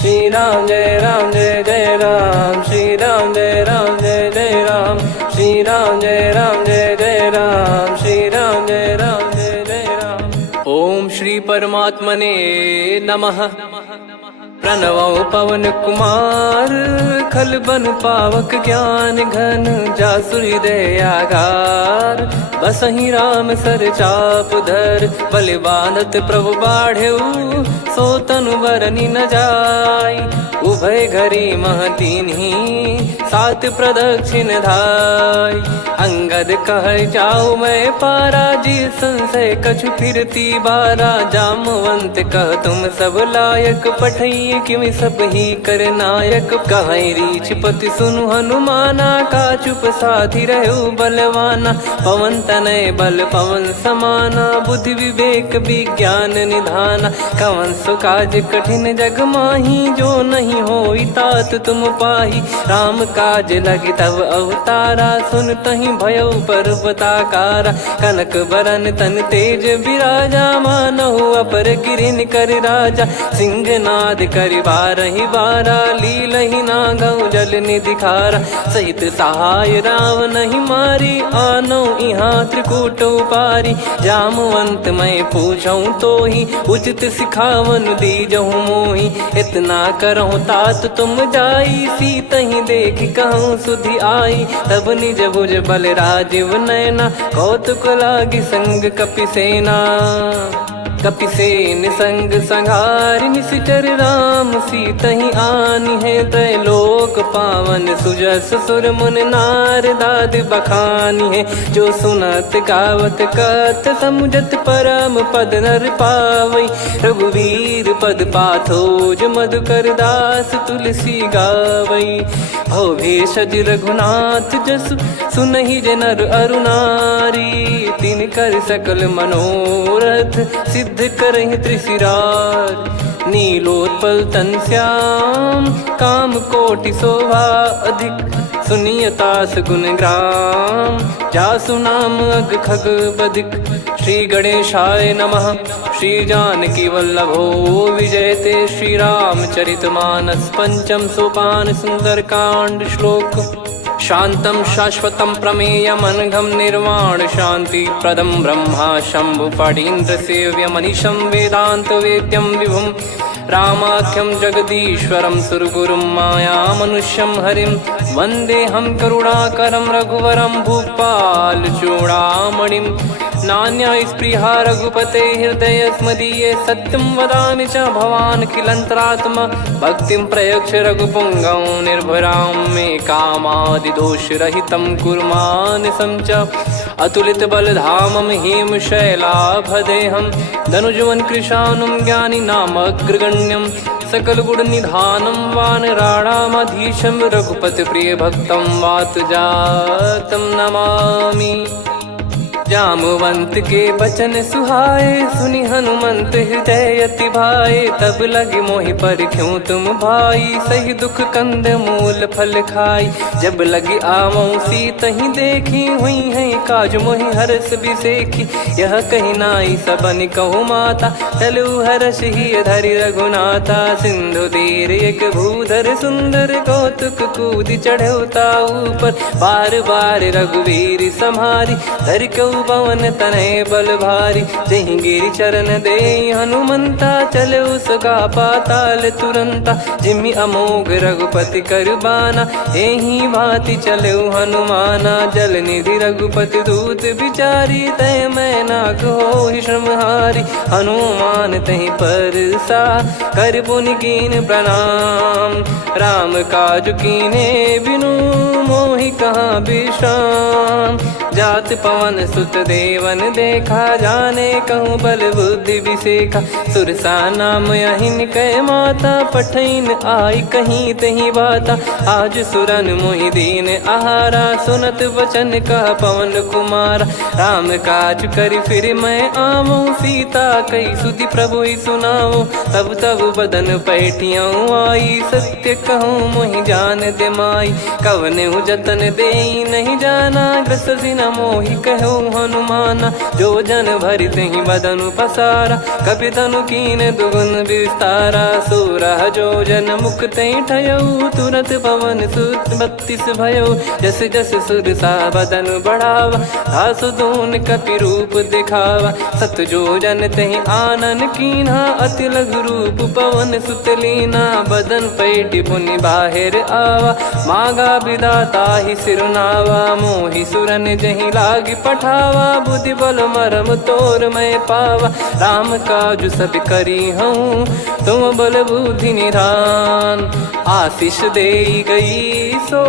श्री राम जय जय राम, श्री राम जय जय राम, श्री राम जय जय राम, श्री राम जय जय राम। ओम श्री परमात्मने नमः। प्रणवो पवन कुमार, खल बन पावक ज्ञान घन, जासु हृदय आगार। बसहि राम सर चाप धर, बलि बांधत प्रभु बाढ़ेऊ, सो तनु बरनि न जाय। उभय घरी महतीन्ही, सात प्रदक्षिण धाय। अंगद कह जाऊ मैं पारा, जी संशय कछु फिरती बारा। जामवंत कह तुम सब लायक, पठई किमि सब ही कर नायक। कहीं रीछ पति सुनु हनुमाना, का चुप साधि रहु बलवाना। पवन तनय बल पवन समाना, बुद्धि विवेक विज्ञान निधाना। कवन सो काज कठिन जग माही, जो नहीं होई तात तुम पाही। राम काज लगी तब अवतारा, सुन तहि भयउ पर्वताकारा। कनक बरन तन तेज बिराजा, मानहु अपर गिरिन कर राजा। सिंहनाद करि बारहि बारा, लीलहि नागौ जल निधि खारा। सहित सहाय राम नहीं मारी, आनो इहाँ त्रिकूट उपारी। जामवंत मैं पूछऊँ तोहि, उचित सिखावन दीजहु मोहि। इतना करहु तात तुम जाई, सीतहि देख कहूँ सुधि आई। तब निज भुज बल राजीव नयना, कौतुक लागी संग कपिसेना। कपिसेन संग संघारि, निशिचर राम सीतहि आनी है। त्रैलोक पावन सुजस सुर मुन नार, दाद बखानी है। जो सुनत गावत कथ, समुझत परम पद नर पावई। रघुवीर पद पाथोज, मधुकर दास तुलसी गावई। भव भेषज रघुनाथ जसु, सुनहि जे नर अरु नारी। तिन कर सकल मनोरथ, सिद्ध करहि त्रिशिरार। नीलोत्पल तन श्याम, काम कोटि शोभा अधिक। सुनियतास गुण ग्राम, जासु नाम अग खग बदिक। श्री गणेशाय नमः। श्री जानकी वल्लभो विजयते, श्री रामचरित मानस। पंचम सोपान सुंदर कांड श्लोक। शांतं शाश्वतं प्रमेयमनघं, निर्वाण शांति प्रदं ब्रह्मा शंभु फणीन्द्र सेव्यमनिशं। वेदांत वेद्यं विभुं रामाख्यं जगदीश्वरं, सुरगुरुं माया मनुष्यं हरिं। वन्देऽहं करुणाकरं रघुवरं, भूपाल चूडामणिं। नान्या स्पृहा रघुपते हृदय स्मदीये, सत्यं वदामि च भवान् खिलन्तरात्मा। भक्तिं प्रयच्छ रघुपुङ्गं, निर्भरां मे कामादिदोषरहितं कुर्मानिसं च। अतुलित बलधामं हेमशैलाभदेहं, धनुजवन कृशानुं ज्ञानी नामग्रगण्यं। सकल गुण निधानं वानराणामधीशं, रघुपति प्रिय भक्तं वातजातं नमामि। जामवंत के बचन सुहाए, सुनि हनुमंत हृदय अति भाए। तब लगे मोहि पर क्यों तुम भाई, सही दुख कंद मूल फल खाई। जब लगे आवऊं सीतहि देखी, हुई है काज मोहि हरस बिसेखी। यह कही नाई सबन कहु माता, चलु हरष ही धरि रघुनाथा। सिंधु तीर एक भूधर सुंदर, कौतुक कूद चढ़ौता ऊपर। बार बार रघुवीर सम्हारी, धर कऊ पवन तनय बल भारी। जहि गिरि चरण दे हनुमंता, चले उसका पाताल तुरंता। जिमि अमोघ रघुपति कर बाना, एहि भांति चले हनुमाना। जल निधि रघुपति दूत बिचारी, तय मैं नाग होहि श्रमहारी। हनुमान तहि परसा, कर पुनि कीन प्रणाम। राम काज कीने बिनु, मोहि कहाँ विश्राम। जात पवन सुत देवन देखा, जाने कहूँ बल बुद्धि विसेखा। सुरसा नाम अहिन कै माता, पठैन आई कहीं तही बाता। आज सुरन मोहि दीन आहारा, सुनत वचन कह पवन कुमारा। राम काज करि फिर मैं आवऊं, सीता कई सुधि प्रभु ही सुनाओ। तब तब बदन पैठियाँ आई, सत्य कहूँ मोहि जान दे माई। कवने जतन दे नहीं जाना, ग्रसि न मोहि कहो हनुमाना। जो जन भरि तेहि बदनु पसारा, कपि तनु कीन दुगुन विस्तारा। सोरा जो जन मुख तेहि ठयऊ, तुरत पवन सुत 32 भयऊ। जस जस सुरसा बदन बढ़ावा, आसु दून कपि रूप दिखावा। सत जो जन तेहि आनन कीन्हा, अति लघु रूप पवन सुत लीना। बदन पैटि पुनि बाहिर आवा, मागा विधाता ही सिरुनावा। मोहि सुरन जहि लागी पठावा, बुद्धि बल मरम तोर मैं पावा। राम काजु सब करी हूँ, तुम बल बुद्धि निधान। आशीष देई गई सो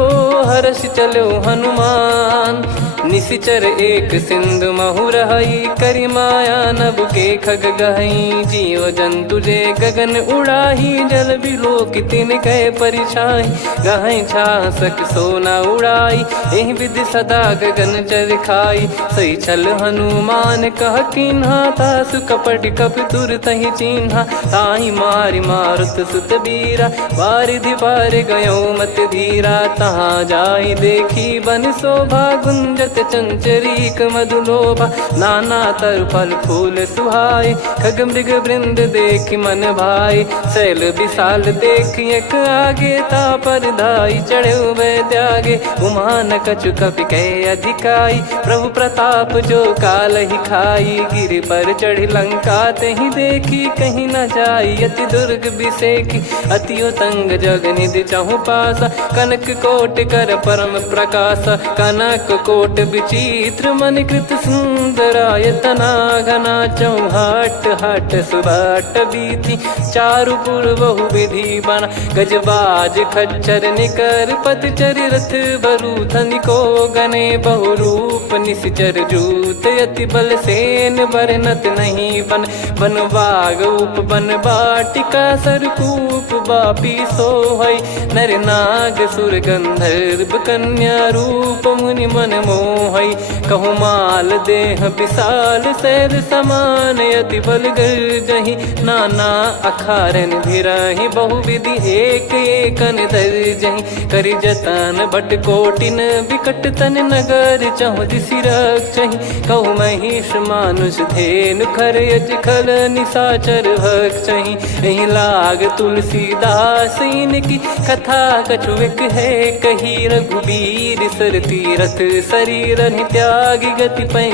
हर्ष चलो हनुमान। निशिचर एक सिंधु महु रहई, करी माया नभ के खग गहई। जीव जंतु जे गगन उड़ाही, जल बिलोक तिन कह परिछाई। गहई छासक सोना उड़ाई, एहि विधि सदा गगन चर खाई। सही छल हनुमान कह कीन्हा, तासु कपट कप तुर तहि चिन्हा। ताहि मारि मारुत सुत बीरा, वारिधि पार गयो मत धीरा। तहाँ जाई देखी बन शोभा, गुंजत चंचरीक मधुलोभा। नाना तर फल फूल सुहाए, खग मृग वृंद देख मन भाई। शैल विशाल देख एक आगे, तापर धाई चढ़े वै त्यागे। उमान कछु कपि कह अधिकाई, प्रभु प्रताप जो काल ही खाई। गिर पर चढ़ी लंका तेहि देखी, कहीं न जाई अति दुर्ग बिसेकी। अति उतंग जग निधि चहु पासा, कनक कोट कर परम प्रकाश। कनक कोट विचित्र मन कृत सुंदरायतना। घना चौहाट हाट सुबाट बीती, चारु पुर बहु विधि बना। गजबाज खच्चर निकर पतचर, रथ बरु धनिको गने। बहु रूप निशिचर जूत, अति बल सेन बरनत नहीं बन। बन बाग उप बन बाटिका, सरकूप बापी सोहई। नर नाग सुर गंधर्व कन्या, रूप मुनि मन मोहई। कहु माल देह विशाल, शैल समान अति बल गर्जहि। नाना अखारन भिरहि, बहु विधि एक एकन दर्जहि। करि जतन बट कोटिन, बिकट तन नगर चहु दिसि रक्षहि। कहु महिष मानुष धेनु, खर यज खल निशाचर भक्षहि। एहि लाग तुलसीदास इनकी, कथा कछु एक है कही। रघुबीर सर तीरथ शरीर, त्यागी गति पै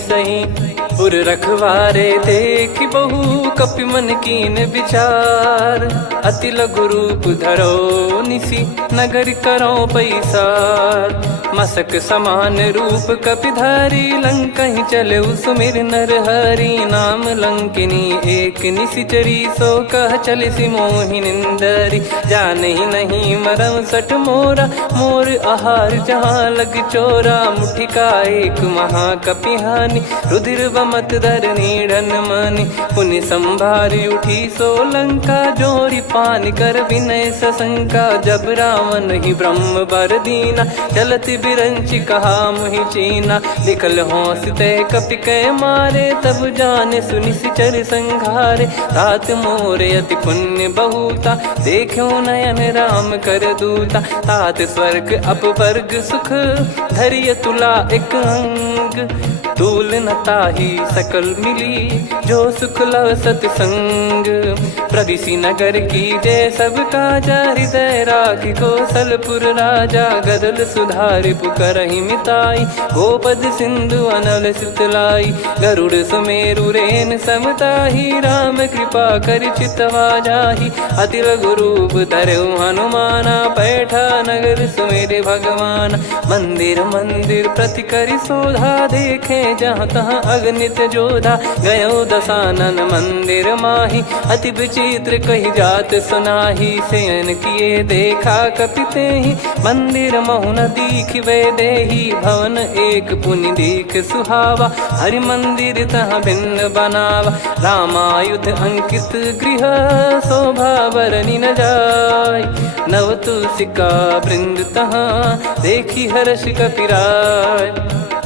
सही। पुर रखवारे देख बहु, कपि मन कीन विचार। अति लघु रूप धरो निसी, नगर करो पैसार। मसक समान रूप कपि धारी, लंकहि चले सुमिर नर हरि। नाम लंकिनी एक निशिचरी, सो कह चलिसि मोहि निंदरी। जानहि नहीं मरम सठ मोरा, मोर आहार जहाँ लग चोरा। मुठिका एक महाकपिहानि, रुधिर बमत धरनी ढन मानि। पुनि संभारी उठी सो लंका, जोरी पान कर विनय सशंका। जब रावण ही ब्रह्म बर दीना, चलत बिरंचि कहा मुहि चीना। लिखल होंस ते कपि कै मारे, तब जाने सुनिशिचर संघारे। तात मोरे अति पुण्य बहुता, देखो नयन राम कर दूता। तात स्वर्ग अपवर्ग सुख, धरिय तुला एक अंग। तूल न ताहि सकल मिली, जो सुख लव सतसंग। प्रविशि नगर की जय सब काजा, हृदय राखि कौशलपुर राजा। गदल सुधारि पुकरहि मिताई, गोपद सिंधु अनल सितलाई। गरुड़ सुमेरु रेन समताहि, राम कृपा करि चितवा जाहि। अति लघु रूप धरऊ हनुमाना, पैठा नगर सुमेरे भगवान। मंदिर मंदिर प्रति करि शोधा, देखे जहाँ तहाँ अगणित जोधा। गयो दशानन मंदिर माही, अति विचित्र कही जात सुनाही। शयन किए देखा कपि तेहि, मंदिर महु न दीखिबे देहि। भवन एक पुनि दीख सुहावा, हरि मंदिर तहाँ भिन्न बनावा। रामायुध अंकित गृह, शोभा बरनि न जाय। नव तुलसी का वृंद तहाँ, देखी हर्ष कपिराय।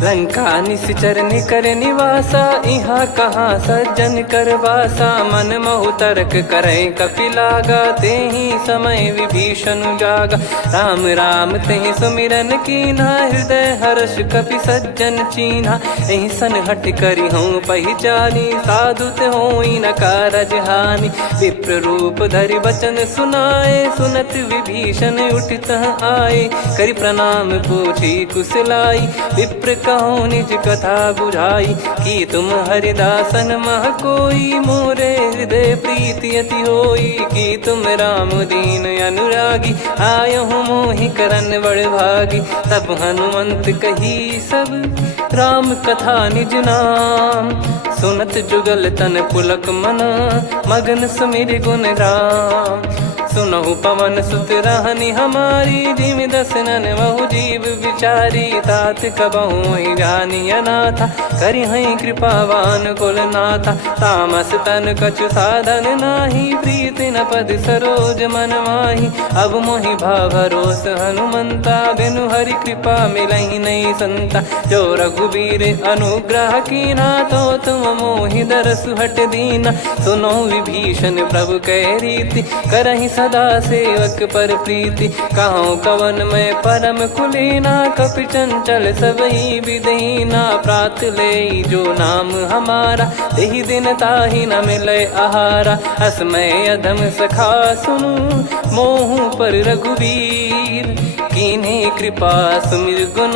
लंका निश्चर निकर निवासा, इहा कहाँ सज्जन कर वासा। मन महु तर्क करे कपिलागा, तेहि समय विभीषण जागा। राम राम तेहि सुमिरन कीन्हा, हृदय हर्ष कपि सज्जन चीन्हा। एहि सन हट करि हूँ पहिचानी, साधु ते होई न कारज हानि। विप्र रूप धरि वचन सुनाए, सुनत विभीषण उठित आए। करि प्रणाम पूछी कुशलाई, विप्र कहो निज कथा बुझाई। कि तुम हरिदासन मह कोई, मोरे हृदय प्रीति अति होई। कि तुम राम दीन अनुरागी, आयहु मोहि करन बड़ भागी। तब हनुमंत कही सब राम कथा निज नाम, सुनत जुगल तन पुलक मना, मगन सुमिर गुण राम। सुनहु पवन सुत रहनी हमारी, जिमि दसनन महु जीव विचारी। तात कबहु ही जानी अनाथा, करि हई कृपावान कुल नाथा। तामस तन कछु साधन नाही, प्रीति न पद सरोज मन माही। अब मोहि भरोस हनुमंता, बिनु हरि कृपा मिलहि नहीं संता। जो रघुबीर अनुग्रह कीन्हा, तो तुम मोहि दरसु हट दीना। सुनो विभीषण प्रभु कह रीति, करहि सदा सेवक पर प्रीति। कहूँ कवन में परम कुलीना, कपि चंचल सबही विदहीना। प्रात ले जो नाम हमारा, तेहि दिन ताहि न मिले आहारा। असमय अधम सखा सुनु, मोहु पर रघुवीर। कीन्हे कृपा सुमिर गुण,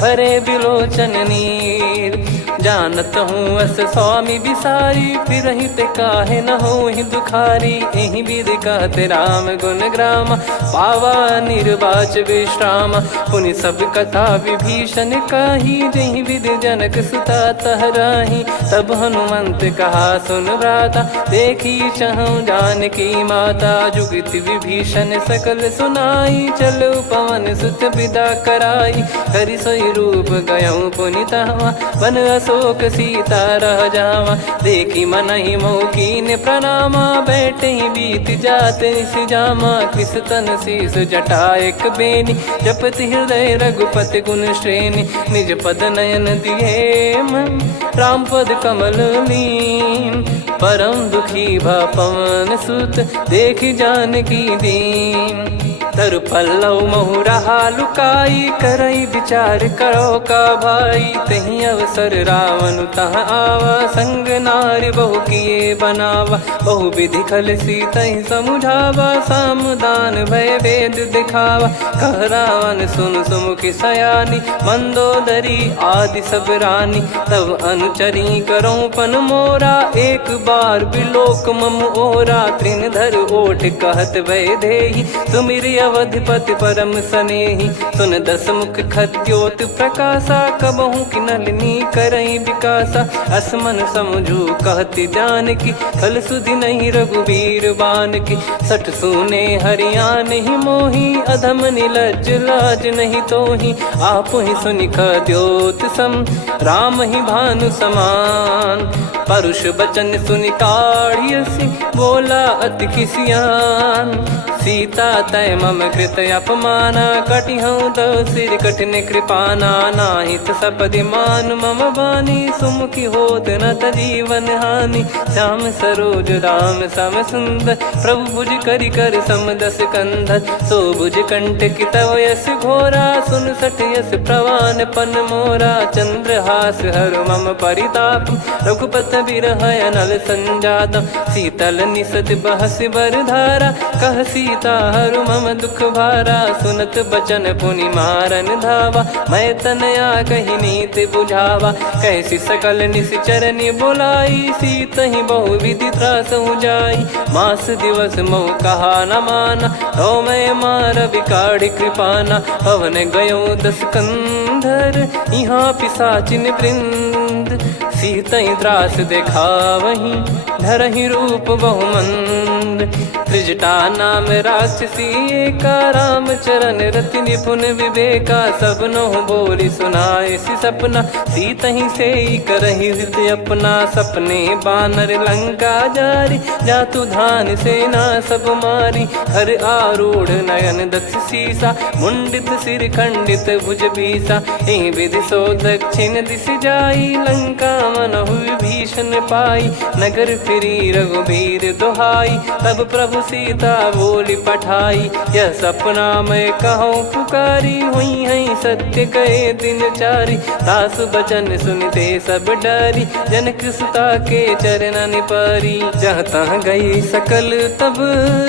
भरे बिलोचन नीर। जानत हूँ अस स्वामी बिसारी, फिरहि ते काहे न होहि दुखारी। एहि विधि कहते राम गुण ग्राम, पावा निर्वाच विश्राम। पुनि सब कथा विभीषण काही, जहि विधि जनक सुता तहराही। तब हनुमंत कहा सुन भ्राता, देखी चहु जानकी माता। जुगति विभीषण सकल सुनाई, चलो पवन सुत विदा कराई। करि सोई रूप गयऊँ पुनि तहवा, वन अशोक सीता रह जावा। देखी मनहि मोह कीन्ह प्रणामा, बैठे ही बीत जात निस जामा। कृस तन शीस जटा एक बेनी, जपति हृदय रघुपति गुण श्रेणी। निज पद नयन दिए मन, राम पद कमल लीन। परम दुखी भा पवन सुत, देखि जानकी दीन। तरु पल्लव महु रहा लुकाई, करई विचार करो का भाई। तहि अवसर रावण तह आवा, संग नारी बहु किए बनावा। बहु विधि खल सीतहि समुझावा, सामदान भय वेद दिखावा। कह रावण सुन सुमुखि सयानी, मंदोदरी आदि सब रानी। तब अनुचरी करो पन मोरा, एक बार बिलोक मम ओरा। तृण धर ओठ कहत भय देहि, सुमिर अवधिपति परम सनेहि। सुन दस मुख खद्योत प्रकाशा, कबहु कि नलिनी करई विकासा। असमन समझू कहति जानकी, खल सुधि नहीं रघुवीर बानकी। सठ सुने हरियाण ही मोही, अधम निलज्ज लाज नहीं तोही। आप ही सुनि खद्योत सम, राम ही भानु समान। परुष बचन सुनि काढ़ियसि, बोला अति किसियान। सीता तय मम कृत अपमाना, कटिहऊँ तो सिर कठिन कृपाना। नाहित सपदि मान मम बानी, सुमुखी होत न जीवन हानि। श्याम सरोज राम सम सुंदर, प्रभु भुज करि कर सम दस कंधर। सो भुज कंठ की तव यस घोरा, सुन सठ यस प्रवान पन मोरा। चंद्रहास हर मम परिताप, रघुपत बिरह अनल संजातम। शीतल निसत बहस बर धारा, कह सीता हरु मम दुख भारा। सुनत बचन पुनि मारन धावा, मैं तनया कही नीति बुझावा। कैसी सकल निश्चरनि बुलाई, सीतहि बहु विधि त्रासहु जाई। मास दिवस मोह कहा न माना, तो मैं मार बिकाढ़ी कृपाना। पवन गयो दस कंधर, यहाँ पिशाचिन वृंद। मंद, सीतई त्रास देखावहीं धरहि रूप बहुमंद। त्रिजटा नाम राक्षसी एका, राम चरण रति निपुण विवेका। सबनो बोली सुनाए सि सपना, सीतहि से करहि हृत अपना। सपने बानर लंका जारी, जातु धान सेना सब मारी। हर आरूढ़ नयन दक्ष सीसा, मुंडित सिर खंडित भुज बीसा। ए विधि सो दक्षिण दिश जाई, लंका मनहु भीषण पाई। नगर फिरी रघुबीर दुहाई, तब प्रभु सीता बोली पठाई। यह सपना मैं कहूँ पुकारी, हुई है सत्य कहे दिन चारी। दास बचन सुनते सब डरी, जनक सुता के चरण परी। जहाँ तहाँ गई सकल तब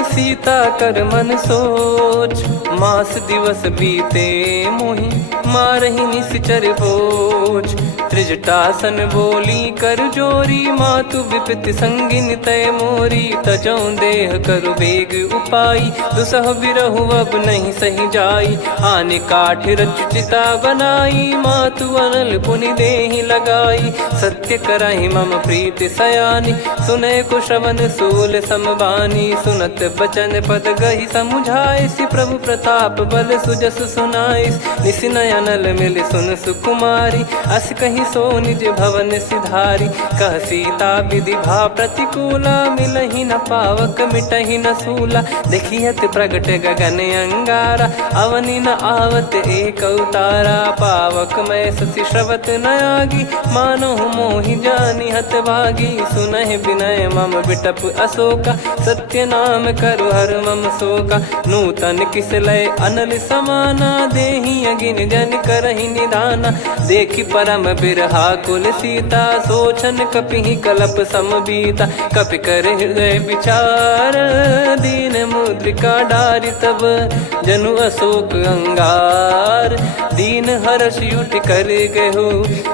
सीता कर मन सोच। मास दिवस बीते मोहि मारहि निश्चर बोझ। त्रिजटासन बोली कर जोरी, मातु विपत्ति संगिन तय मोरी। तजौ देह करु बेग उपाई, दुसह बिरहु अब नहीं सही जाई। आने काठ रचिता बनाई, मातु अनल पुनि देहि लगाई। सत्य करहि मम प्रीति सयानी, सुनय को श्रवण सूल समबानी। सुनत बचन पद गहि समुझाए, सि प्रभु प्रताप बल सुजस सुनाइस। निस नयनल मिल सुन सुकुमारी, अस कहि सो निज भवन सिधारी। कह सीता विधि भा प्रतिकूला, मिलहि न पावक मिटहि न सूला। देखियत प्रगट गगन अंगारा, अवनि न आवत एक अवतारा। पावक मैं शशि श्रवत न आगी, मानो मोहि जानि हत भागी। सुनहि विनय मम बिटप अशोका, सत्य नाम करु हर मम शोका। नूतन किस लय अनल समाना, देहि अगिन जन करहि निदाना। देखि परम बिरहा कुल सीता, सोचन कपिहि कलप समबीता। कपि कर हृदय विचार, दीन मुद्रिका डारि तब जनु अशोक अंगार। दीन हर्ष उठ कर गहु,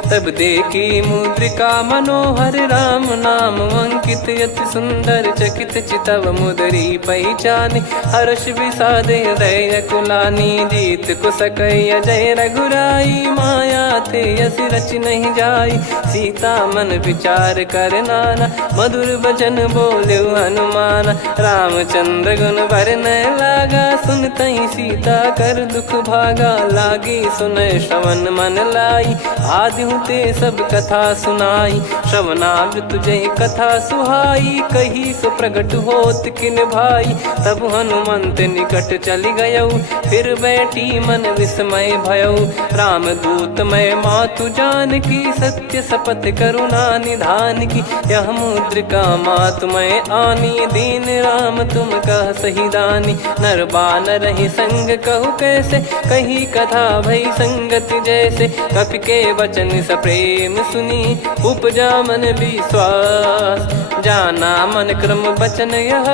तब देखी मुद्रिका मनोहर। राम नाम अंकित अति सुंदर, चकित चितव मुदरी पहचान। हर्ष विषाद हृदय कुलानी, जीत को सकय जय रघुराई। माया थे यस रच नहीं जाई, सीता मन विचार कर नाना। मधुर बचन बोले हनुमान, रामचंद्र गुण बरनै लागा। सुनतहि सीता कर दुख भागा, लागी सुनय श्रवण मन लाई। आदिहु ते सब कथा सुनाई, श्रवणामृत जय कथा सुहाई। कही सो प्रगट होत किन भाई, तब हनुमंत निकट चली गयौ। फिर बैठी मन विस्मय भयौ, राम दूत मैं मातु जानकी। सत्य शपथ करुणा निधान की, यह मुद्रिका मातु मैं आनी। दीन राम तुम कह सही दानी, नर बानर ही संग कहु कैसे। कही कथा भई संगति जैसे, कपि के वचन सप्रेम सुनी। उपजा मन विश्वास, जाना मन क्रम बचन यह।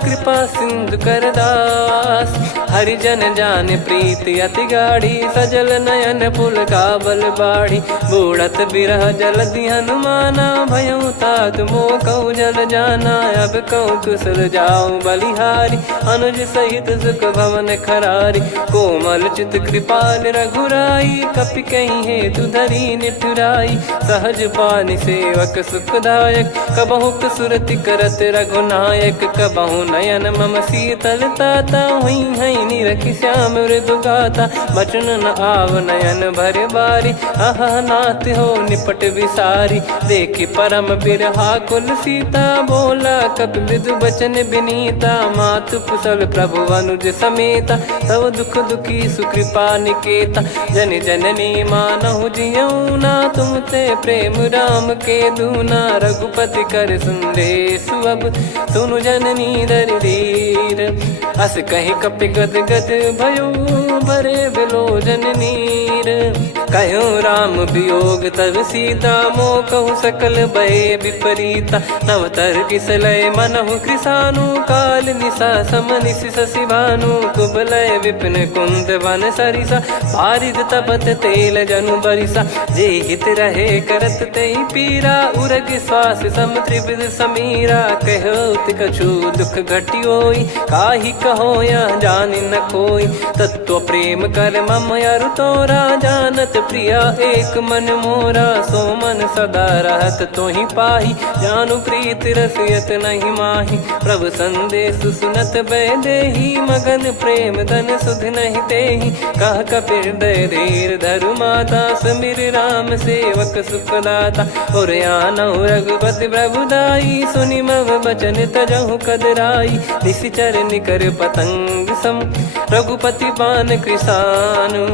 कृपा सिंधु कर दास, हरिजन जान प्रीति अति गाढ़ी। सजल नयन पुल काबल बाढ़ी, बूढ़त बिरह जल दी हनुमाना। भयउ तात मोह कहु जल जाना, अब कहु कुशल जाऊं बलिहारी। अनुज सहित सुख भवन खरारी, कोमल चित कृपाल रघुराई। कपि कहीं हेतु धरी निठुराई, सहज पानि सेवक सुखदायक। कबहु सुरति करत रघुनायक, कबहु नयन मम शीतल ताता। हुई है निरखि श्याम मृदु गाता, बचन न आव नयन भर बारी। आहा नाथ हो निपट विसारी, देखि परम बिरहा कुल सीता। बोला कपि मृदु बचन बिनीता, मातु कुशल प्रभु अनुज समेता। तव दुख दुखी सुकृपा निकेता, जन जननी मानहु जियऊ ना। तुम ते प्रेम राम के दूना, रघुपति कर संदेश अब सुनु जननी दर धीर। अस कहि कपि गद गद भयो, भरे बिलोचन नीर। कहो राम वियोग तब सीता, मोह कहु सकल भय विपरीता। नवतर किसलय मनहु कृसानु, काल निशा समनिशि शशि भानु। कुबलय विपिन कुंद वन सरिसा, पारिद तपत तेल जनु बरिसा। जे हित रहे करत तेहि पीरा, उरग श्वास सम त्रिविध समीरा। कहो कछु दुख घटियोई, काहि कहो या जान न कोई। तत्व प्रेम कर मम अरु तोरा, जानत प्रिया एक मन मोरा। सो मन सदा रहत तो ही पाही, जानु प्रीत रसियत नहीं माही। प्रभु संदेश सुनत बैदेही, मगन प्रेम धन सुध नहीं तेही। कह कपिर दय धीर धरु माता, समिर राम सेवक सुखदाता। और आनौ रघुपति प्रभुदाई, सुनि मव बचन तजहु कदराई। निशिचर निकर पतंग सम, रघुपति पान कृसानु।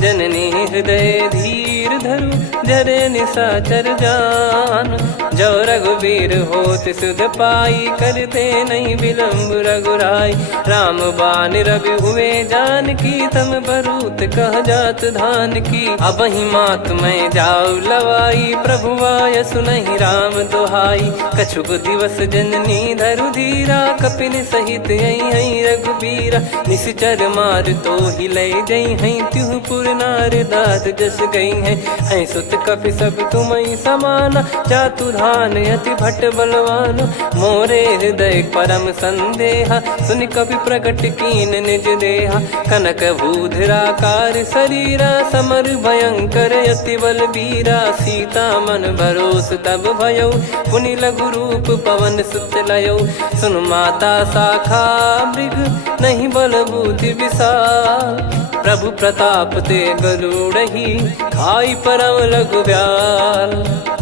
जननी हृदय धीर धरु, जरे निशाचर जान। जो रघुवीर होत सुध पाई, करते नहीं विलम्ब रघुराई। राम बान रवि हुए जानकी, तम बरूत कह जात धान की। अब ही मात मैं जाऊ लवाई, प्रभु आय सुनहि राम दोहाई। कछुक दिवस जननी धरु धीरा, कपिन सहित यही रघुबीरा। निशिचर मार तो ही ले जई हैं, त्युह पुर नार दाद जस गई हैं। सुत कपि सब तुमहि समाना, जातु धान अति भट बलवान। मोरे हृदय परम संदेहा, सुनि कपि प्रकट कीन निज देहा। कनक भूधराकार शरीरा, समर भयंकर अति बलबीरा। सीता मन भरोस तब भयउ, पुनि लघु रूप पवन सुत लयउ। सुन माता शाखा मृग, नहीं बल बुद्धि विशाल। प्रभु प्रताप ते गरुड़ही, खाई परम लघु ब्याल।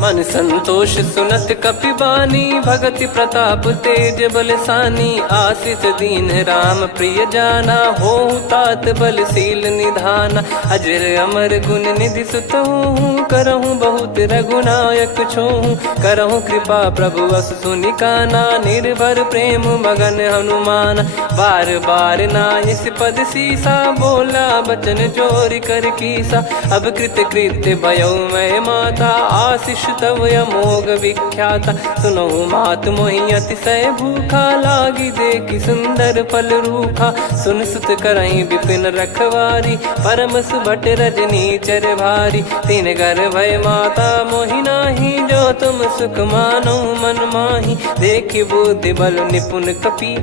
मन संतोष सुनत कपि बानी, भगति प्रताप तेज बलसानी। आशीष दीन राम प्रिय जाना, होहु तात बलशील निधाना। अजर अमर गुण निधि सुतहु, करहु बहुत रघुनायक छोहु। करहु कृपा प्रभु अस सुनि काना, निर्भर प्रेम मगन हनुमान। बार बार नायस पद सीसा, बोला बचन चोरी कर कीसा। अब कृत कृत्य भयउ मैं माता, आशीष तव अमोघ विख्याता। सुनहु मात मोहि अतिशय भूखा, लागी देखि सुंदर फल रूखा। सुन सुत करहि विपिन रखवारी, परम सुभट रजनी चर भारी। तीन घर भय माता मोहि नाही, जो तुम सुख मानो मन माही। देखि बुद्धि बल निपुण कपि,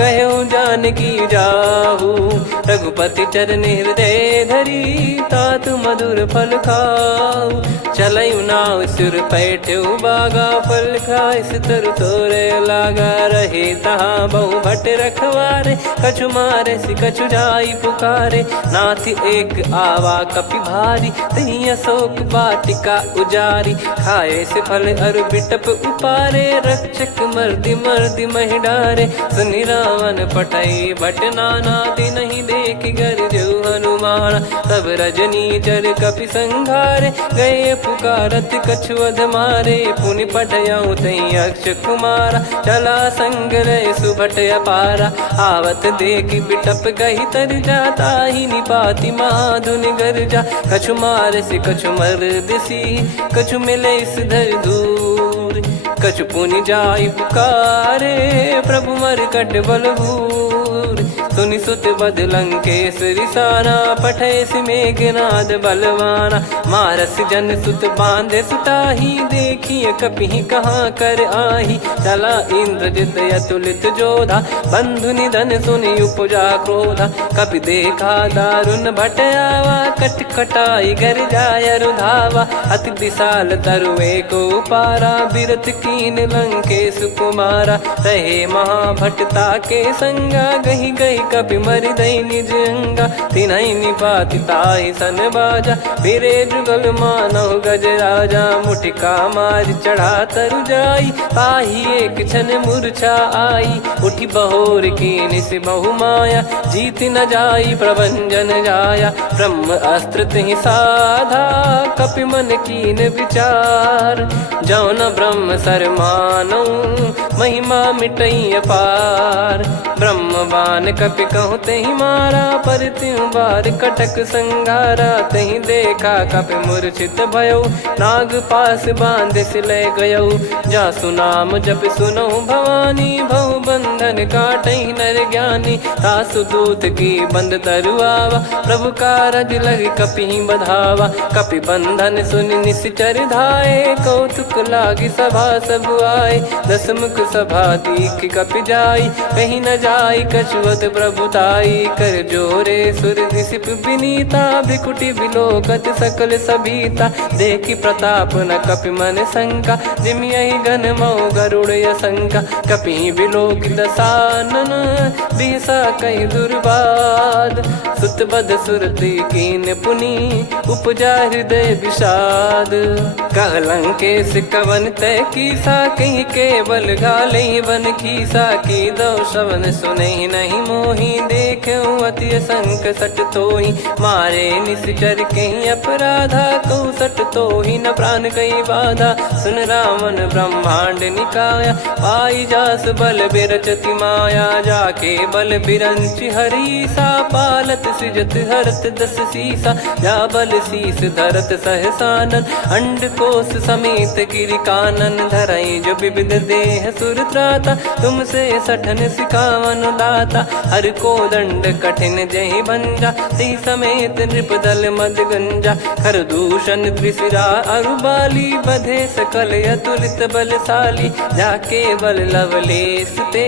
कहु जानकी जाहु। रघुपति चरण हृदय धरी, तात मधुर फल खाऊ। चलयु नाव सुर पैठ्यु बागा, फल खाइस तरु तोरे लागा। रहे तहाँ बहु भट रखवारे, कछु मारे सि कछु जाई पुकारे। नाथ एक आवा कपि भारी, तही अशोक वाटिका उजारी। खाए से फल अरु बिटप उपारे, रक्षक मर्दि मर्दि महि डारे। सुनि रावण पटई भट नाना, तिनहि देखि गरजु हनुमान। तब रजनी चर कपि संघारे, गए पुकारत कछु अध मारे। पुनि पटयउ तई अक्ष कुमारा, चला संग रहे सुभट अपारा। आवत देखि बिटप गही तर जाता, ही निपाति महाधुनि गर्जा। कछु मार से कछु मर्दिसी, कछु मिले इस धर दूर। कछु पुनि जाई पुकारे, प्रभु मरकट बलभूर। सुनि सुत बद लंकेश्वरी साना, पठय मेघनाद बलवाना। मारस जन सुत बांधे सुताही, देखिए कपि कहाँ कर आही। चला इंद्रजित अतुलित जोधा, बंधु निधन सुनि उपजा क्रोधा। कपि देखा दारुण भट आवा, कट कटाई गर जाय रुधावा। अति विशाल तरुए को पारा, बिरत कीन लंकेश कुमारा। रहे महाभटता के संगा, गही गही कपि मरि दई निज अंगा। तिन्हि निपाति ताहि सन बाजा, फिरे जुगल मानव गज राजा। मुटिका मार चढ़ा तरु जाई, ताहि एक क्षण मूर्छा आई। उठि बहोर कीन से बहु माया, जीत न जाई प्रभंजन जाया। ब्रह्म अस्त्र तिहि साधा, कपि मन कीन विचार। जौ न ब्रह्म सर मानौ, महिमा मिटई अपार। ब्रह्म बान कपि कहु तहि मारा, पर त्यों बार कटक संगारा। तहि देखा कपि मूर्छित भयउ, नाग पास बांध सिले गयउ। जासु नाम जप सुनहु भवानी, भव बंधन काटहि नर ज्ञानी। तासु दूत की बंद तरुआवा, प्रभु कारज लग कपि बधावा। कपि बंधन सुनि निश्चर धाये, कौतुक लागी सभा सब आए। दस मुख सभा दीख कपि जाई, कहीं न जाई कछुवत प्रभुताई। कर जोरे सुर दिसिप विनीता, भ्रिकुटि बिलोकत सकल सबीता। देखि प्रताप न कपि मन शंका, जिमियहि गन मऊ गरुड़ असंका। कपि बिलोक दसानन, बिहसा कहि दुर्वाद। सुत बध सुरति कीन पुनि, उपजा हृदय विषाद। कहलंकेश कवन तय कीसा, कहीं केवल गाले बन खीसा। की दो श्रवण सुने नहीं मोही, देखे अति संक सट तोही। मारे निश्चर कहीं अपराधा, कहूँ सट तोही न प्राण कहीं बाधा। सुन रावण ब्रह्मांड निकाया, पाई जास बल बिरचति माया। जाके बल बिरंच हरीसा, पालत सृजत हरत दस सीसा। जा बल शीस धरत सहसानन, अंड कोश समेत गिरि कानन। धरई जो विविध देह सुर त्राता, तुमसे सठन सिखावन दाता। हर को दंड कठिन जहि भंजा, ती समेत नृप दल मद गंजा। खर दूषण त्रिशिरा अरुबाली, बधे सकल अतुलित बलशाली। जाके बल लवलेस ते,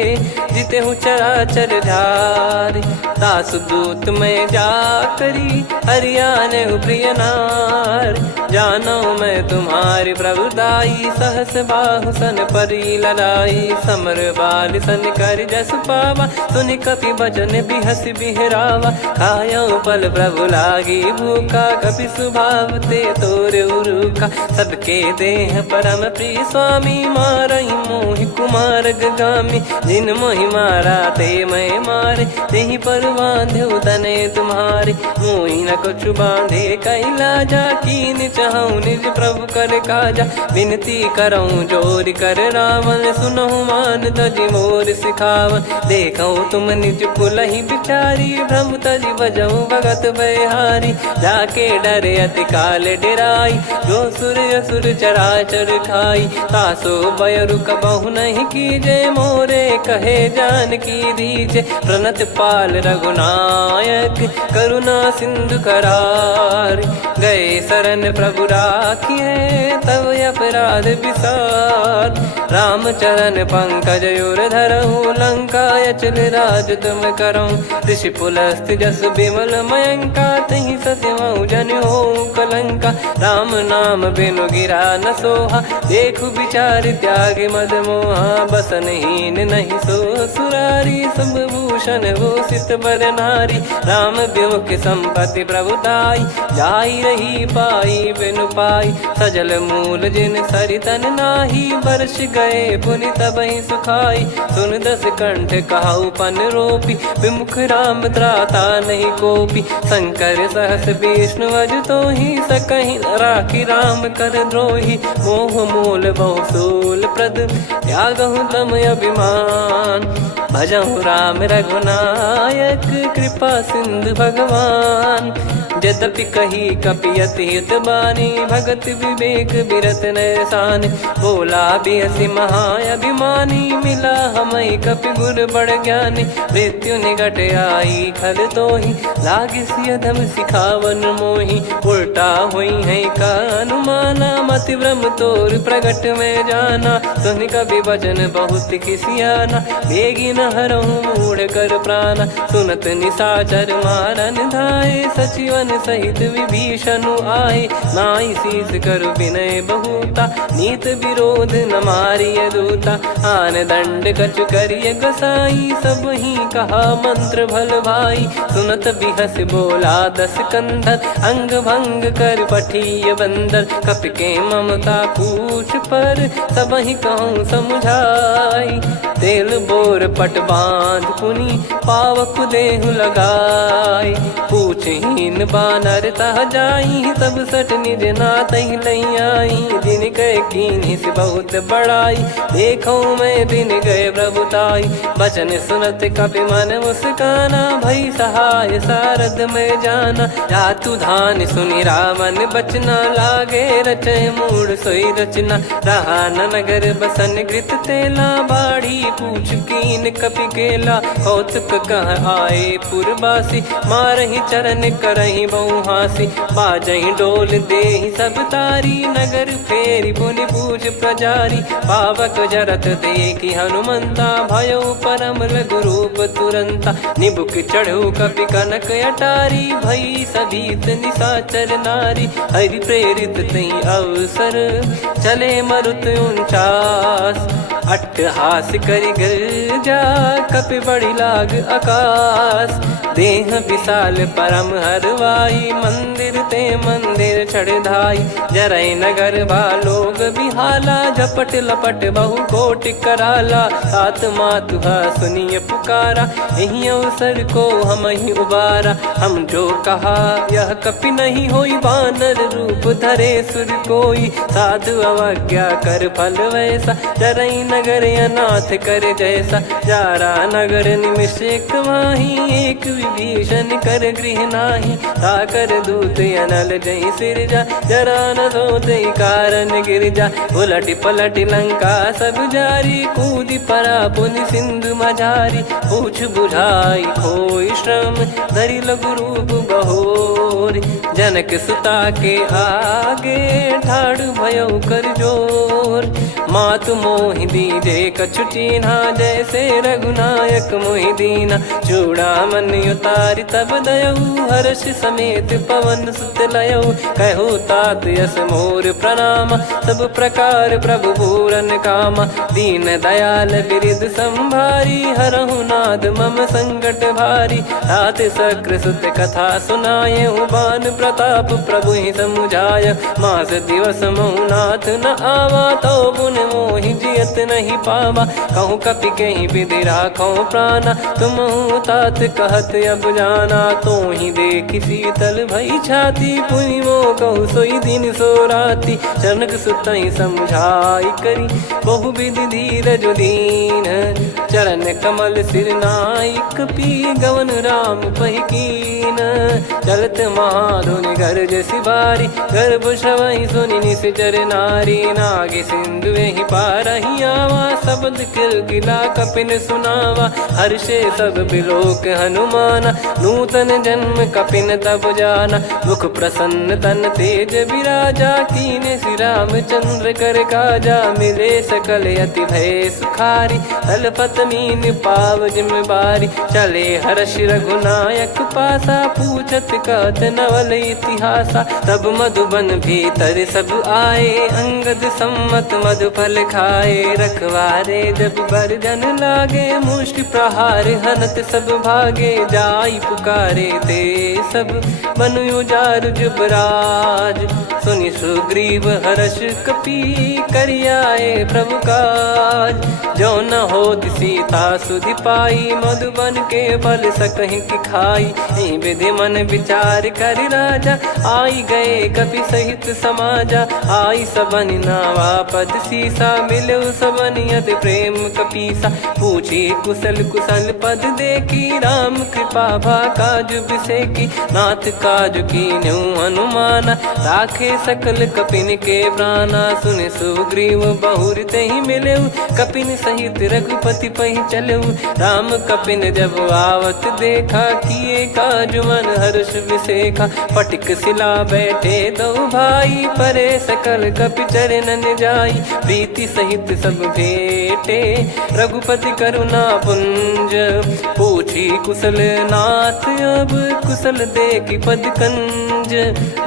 जिते हूँ चराचर धारी। दास दूत में जा करी, हरियाने प्रिय नार। जानो मैं तुम्हारी प्रभुताई, सहस बाहु सन परी लड़ाई। समर बाल सन कर जस पावा, सुनि कपि भजन बिहस बिहरावा। खायो पल प्रभु लागी भूखा, कपि स्वभाव ते तोर उरुखा। सबके देह परम प्रिय स्वामी, मारई मोहि कुमार गगामी। जिन मोहि मारा ते मैं मारे, तेहि पर बांधो तने तुम्हारे। मोहि न कुछ बांधे कैलाजा, कीन चाहूँ निज प्रभु कर काजा। विनती करऊँ जोर कर रावण, सुनहु मान तजि मोर सिखावन। देखऊँ तुम निज पुलहि बिचारी, भ्रम तजि बजऊँ भगत बहारी। जाके डरे अति काल डेराई, जो सुर असुर चराचर खाई। तासो बयरु कबहु नहीं कीजे, मोरे कहे जान की दीजे। प्रणत पाल रघुनायक, करुणा सिंधु करार। गए शरण प्रभु राखिए, तब अपराध विसार। राम चरण पंकज उर धरऊँ, लंका अचल राज तुम करऊँ। ऋषि पुलस्त जस विमल मयंका, तहि सत्यमऊ जन हो कलंका। राम नाम बिनु गिरा न सोहा, देखु विचार त्याग मद मोहा। बसनहीन नहीं सो सुरारी, सब भूषण भूषित बर नारी। राम विमुख संपत्ति प्रभुताई, जाई रही पाई बिनु पाई। सजल मूल जिन सरितन नाही, वर्ष गए पुनि तबहि सुखाई। सुन दस कंठ कहाऊ पन रोपी, विमुख राम त्राता नहीं कोपी। शंकर सहस विष्णु अज तोहि, सकहि न राखी राम कर द्रोही। मोह मूल बहु सूल प्रद, त्यागहु तम अभिमान। भजहु राम रघुनायक, कृपा सिंधु भगवान। यद्यपि कही कपियति हित बानी, भगत विवेक बिरत नैसान। बोला बिहसि महाअभिमानी, मिला हमई कपि गुर बड़ ज्ञानी। मृत्यु निकट आई खल तोहि, लागिसि अधम सिखावन मोहि। उल्टा हुई है का अनुमाना, मति भ्रम तोर प्रगट में जाना। सुन कवि वचन बहुत खिसियाना, बेगी न हरहु मूढ़ कर प्राणा। सुनत निशाचर मारन धाये, सचिवन सहित विभीषणु आए। नाई शीस कर विनय बहुता, नीत विरोध न मारिय दूता। आन दंड कछु करिय गसाई, सब ही कहा मंत्र भल भाई। सुनत बिहस बोला दस कंधर, अंग भंग कर पठिय बंदर। कपि के ममता पूछ पर, सब ही कहूँ समुझाई। तेल बोर पट बांध पुनि, पावक देहु लगाई। पूछहीन बानर तह जाई, सब सट निज नातहि लई आई। दिन गए कीन्ही से बहुत बड़ाई, देखो मैं दिन गए प्रभुताई। बचन सुनत कपि मन मुस्काना, भई सहाय सारद में जाना। जातु धान सुनि रावण बचना, लागे रचय मूढ़ सोई रचना। रहा न नगर बसन घृत तेला, बाढ़ी पूछ कीन कपि केला कौतुक कह आए पुरबासी मारही चरण करही बहु हासी बाजही डोल देहि सब तारी नगर फेरी पुनि पूज प्रजारी पावक जरत देखी हनुमंता भयो परम लघु रूप तुरंता निबुक चढ़ू कपि कनक अटारी भई सभीत निशाचर नारी हरि प्रेरित तई अवसर चले मरुत 49 अट्टहास करि गिरजा कपि बड़ी लाग आकाश देह विशाल परम हरवाई मंदिर ते मंदिर चढ़ाई जरई नगर बालोग बिहाला झपट लपट बहु कोट कराला सात मातुहा सुनिय पुकारा यही अवसर को हम ही उबारा हम जो कहा यह कपि नहीं होई बानर रूप धरे सुर कोई साधु अवज्ञा कर फल वैसा जरई नगर अनाथ कर जैसा जारा नगर निमिष एक माही एक विभीषण कर गृह नाही ताकर दूत अनल जय सिरजा जरा न सोते कारण गिरजा उलट पलट लंका सब जारी कूदी परा पुनि सिंधु मझारी पूछ बुझाई खोई श्रम धरि लघु रूप बहोरी जनक सुता के आगे ठाड़ भयो कर जोर मातु मोहि दीजे कछु चीन्हा जैसे रघुनायक मोहि दीना चूड़ामन उतारि तब दयऊ हर्ष समेत पवन सुत लयऊ कहु तात यस मोर प्रणाम सब प्रकार प्रभु पूरन कामा दीन दयाल बिरिद संभारी हरहु नाद मम संकट भारी तात सक्र सुत कथा सुनाये बान प्रताप प्रभु ही समुझाय मास दिवस महु नाथ न आवा तो पुन मोहि जियत नहीं पावा कहूँ कपि कहीं विधि राखो प्राणा तुम तात कहत अब जाना तो ही देख शीतल भई छाती पुनि मो कहु सोई दिन सो राती जनक सुतई समझाई करी बहु विधि धीरज दीन चरण कमल सिर नाइक पी गवन राम पहिकीन चलत महाधुनि गर्ज सिबारी गर्भ श्रवहि सुनि निश्चर नारी नागे सिंधु ही पारही आवा शब्द किलकिला कपिन सुनावा हर्षे सब बिलोक हनुमाना नूतन जन्म कपिन तब जाना मुख प्रसन्न तन तेज विराजा कीने श्री रामचंद्र कर काजा मिले सकल अति भय सुखारी तलपत मीन पाव जिम्मेवारी चले हर्ष रघुनायक पासा पूछत कहत नवल इतिहासा तब मधुबन भीतर सब आए अंगद सम्मत मधुफल खाए रखवारे जब बरजन लागे मुष्टि प्रहार हनत सब भागे जाई पुकारे ते सब मनु उजार जुबराज सुनि सुग्रीव हर्ष कपि करियाए प्रभु काज जो न हो सीता सुधि पाई मधुबन के फल सकहि की खाई विधि मन विचार कर राजा आई गए कपि सहित समाजा आई सबन नावा पद सीसा मिलो सबनियत प्रेम कपीसा पूछी कुशल कुशल पद देखी राम कृपा भा काज बिसेकी नाथ काज की न्यू हनुमाना राखे सकल कपिन के प्राणा सुन सुग्रीव बहुर ते ही मिले कपिन सहित रघुपति पही चले राम कपिन जब आवत देखा किए काज मन हर्ष विसेखा पटिक सिला बैठे दो भाई परे सकल कपि चरणन जाई प्रीति सहित सब भेटे रघुपति करुणा पुंज पूछी कुशल नाथ अब कुशल देखी पद कंज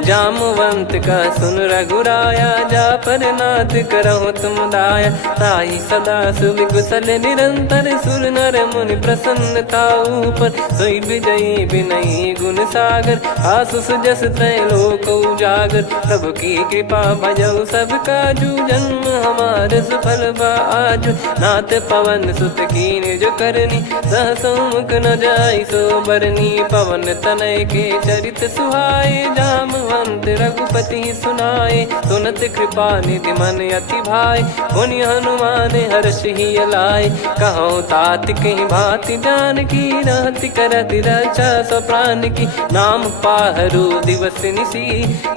जामवंत का सुन रघुराया जा पर नाथ करहु तुम दाया ताई सदा सुभि कुशल निरंतर सुर नर मुनि प्रसन्नता ऊपर सोई विजयी विनयी गुण सागर आसु सुजस त्रैलोक उजागर प्रभु की कृपा भजऊ सब काजू जन्म हमार सफल बाजू नाथ पवन सुत कीन जो करनी सहसो मुख न जाई सो बरनी पवन तनय के चरित सुहाए जामवंत रघुपति सुनाए सुनत कृपा निधि मन अति भाई पुनि हनुमान हर्ष ही लाए कहो तात कहीं भांति जान की रहति करति रक्षा सो प्राण की नाम पाहरू दिवस निसी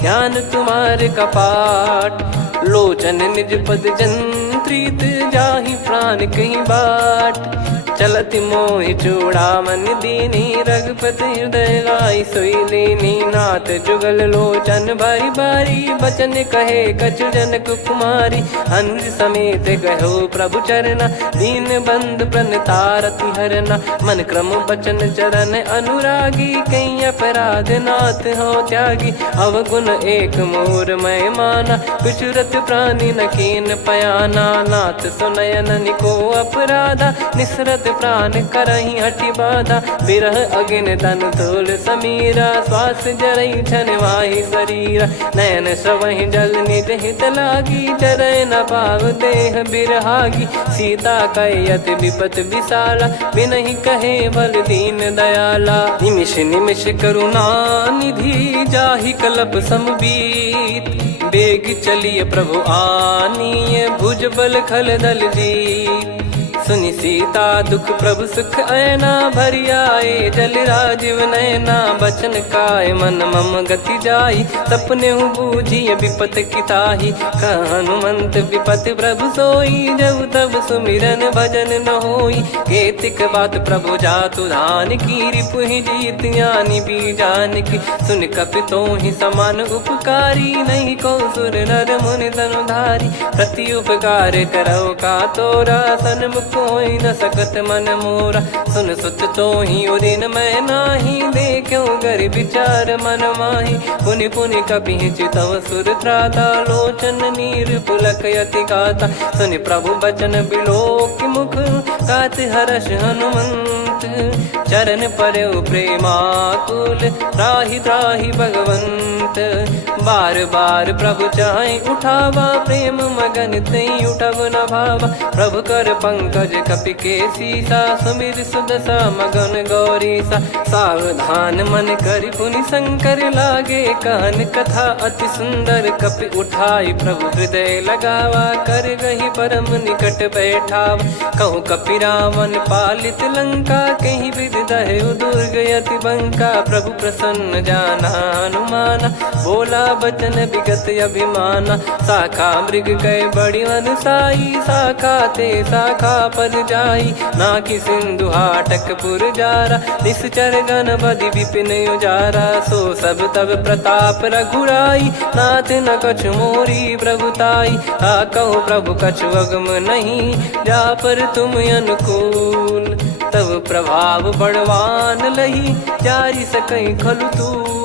ध्यान तुम्हारे कपाट लोचन निज पद जन प्रीत जाहि प्राण कहीं बाट। चलत मोहि चूड़ामन दीनी रघुपति हृदय लाई सोई लीनी। नाथ जुगल लोचन बारी बारी बचन कहे कछु जनक कुमारी। हंस समेत गहो प्रभु चरना दीन बंद प्रणतारति हरना। मन क्रम बचन चरण अनुरागी कहीं अपराध नाथ हो त्यागी। अवगुण एक मोर मैं माना विचुरत प्राणी न कीन पयाना। नाथ सुनयन निको अपराधा निसरत प्राण करही हटि बाधा। बिरह अगिन तन तोल समीरा श्वास जरई छन वाहि शरीरा। नयन सवहि जल निज हित लागी चरय न पाव देह बिरहागी। सीता कयत विपत विशाला बिनहि कहे बल दीन दयाला। निमिष निमिष करुणा निधि जाहि कलप समबीत। बेग चलिए प्रभु आनीय भुज बल खल दल जीत। सुनि सीता दुख प्रभु सुख ऐना भरि आए जल राजीव नैना। बचन काय मन मम गति जाई सपने बूझी विपत किताही। हनुमंत विपत प्रभु सोई जब तब सुमिरन भजन न होई। केतिक बात प्रभु जातु धान की रिपुहि जीत ज्ञानी बीजान की। सुन कपितो ही समान उपकारी नहीं को सुर नर मुनि तनुधारी। प्रति उपकार करो का तोरा सन्मुख कोई न सकत मन मोरा। सुन सुत तो ही उदिन मैं नाही देखो गर विचार मन माही। पुनि पुनि कपि चितव सुर त्राता लोचन नीर पुलक यति गाता। सुनि प्रभु बचन बिलोक मुख गात हर्ष हनुमंत। चरण परयो प्रेमाकुल त्राहि त्राहि भगवंत। बार बार प्रभु चाहे उठावा प्रेम मगन तई उठब न भावा। प्रभु कर पंकज कपि के सीसा सुमिर सुदशा मगन गौरीसा। सावधान मन करि पुनि शंकर लागे कहन कथा अति सुंदर। कपि उठाई प्रभु हृदय लगावा कर गही परम निकट बैठावा। कहूँ कपि रावण पालित लंका कहीं विधि दहु दुर्ग यति बंका। प्रभु प्रसन्न जाना हनुमाना बोला बचन विगत अभिमाना। शाखा मृग गए बड़ी अनुसाई शाखा ते शाखा पर जाई। ना कि सिंधु हाटक पुर जारा निश्चर गण बदि विपिन उजारा। सो सब तब प्रताप रघुराई नाथ न कछु मोरी प्रभुताई। कहूँ प्रभु कछु अगम नहीं जा पर तुम अनुकूल। तब प्रभाव बड़वान लही जारी सकई खलु तूल।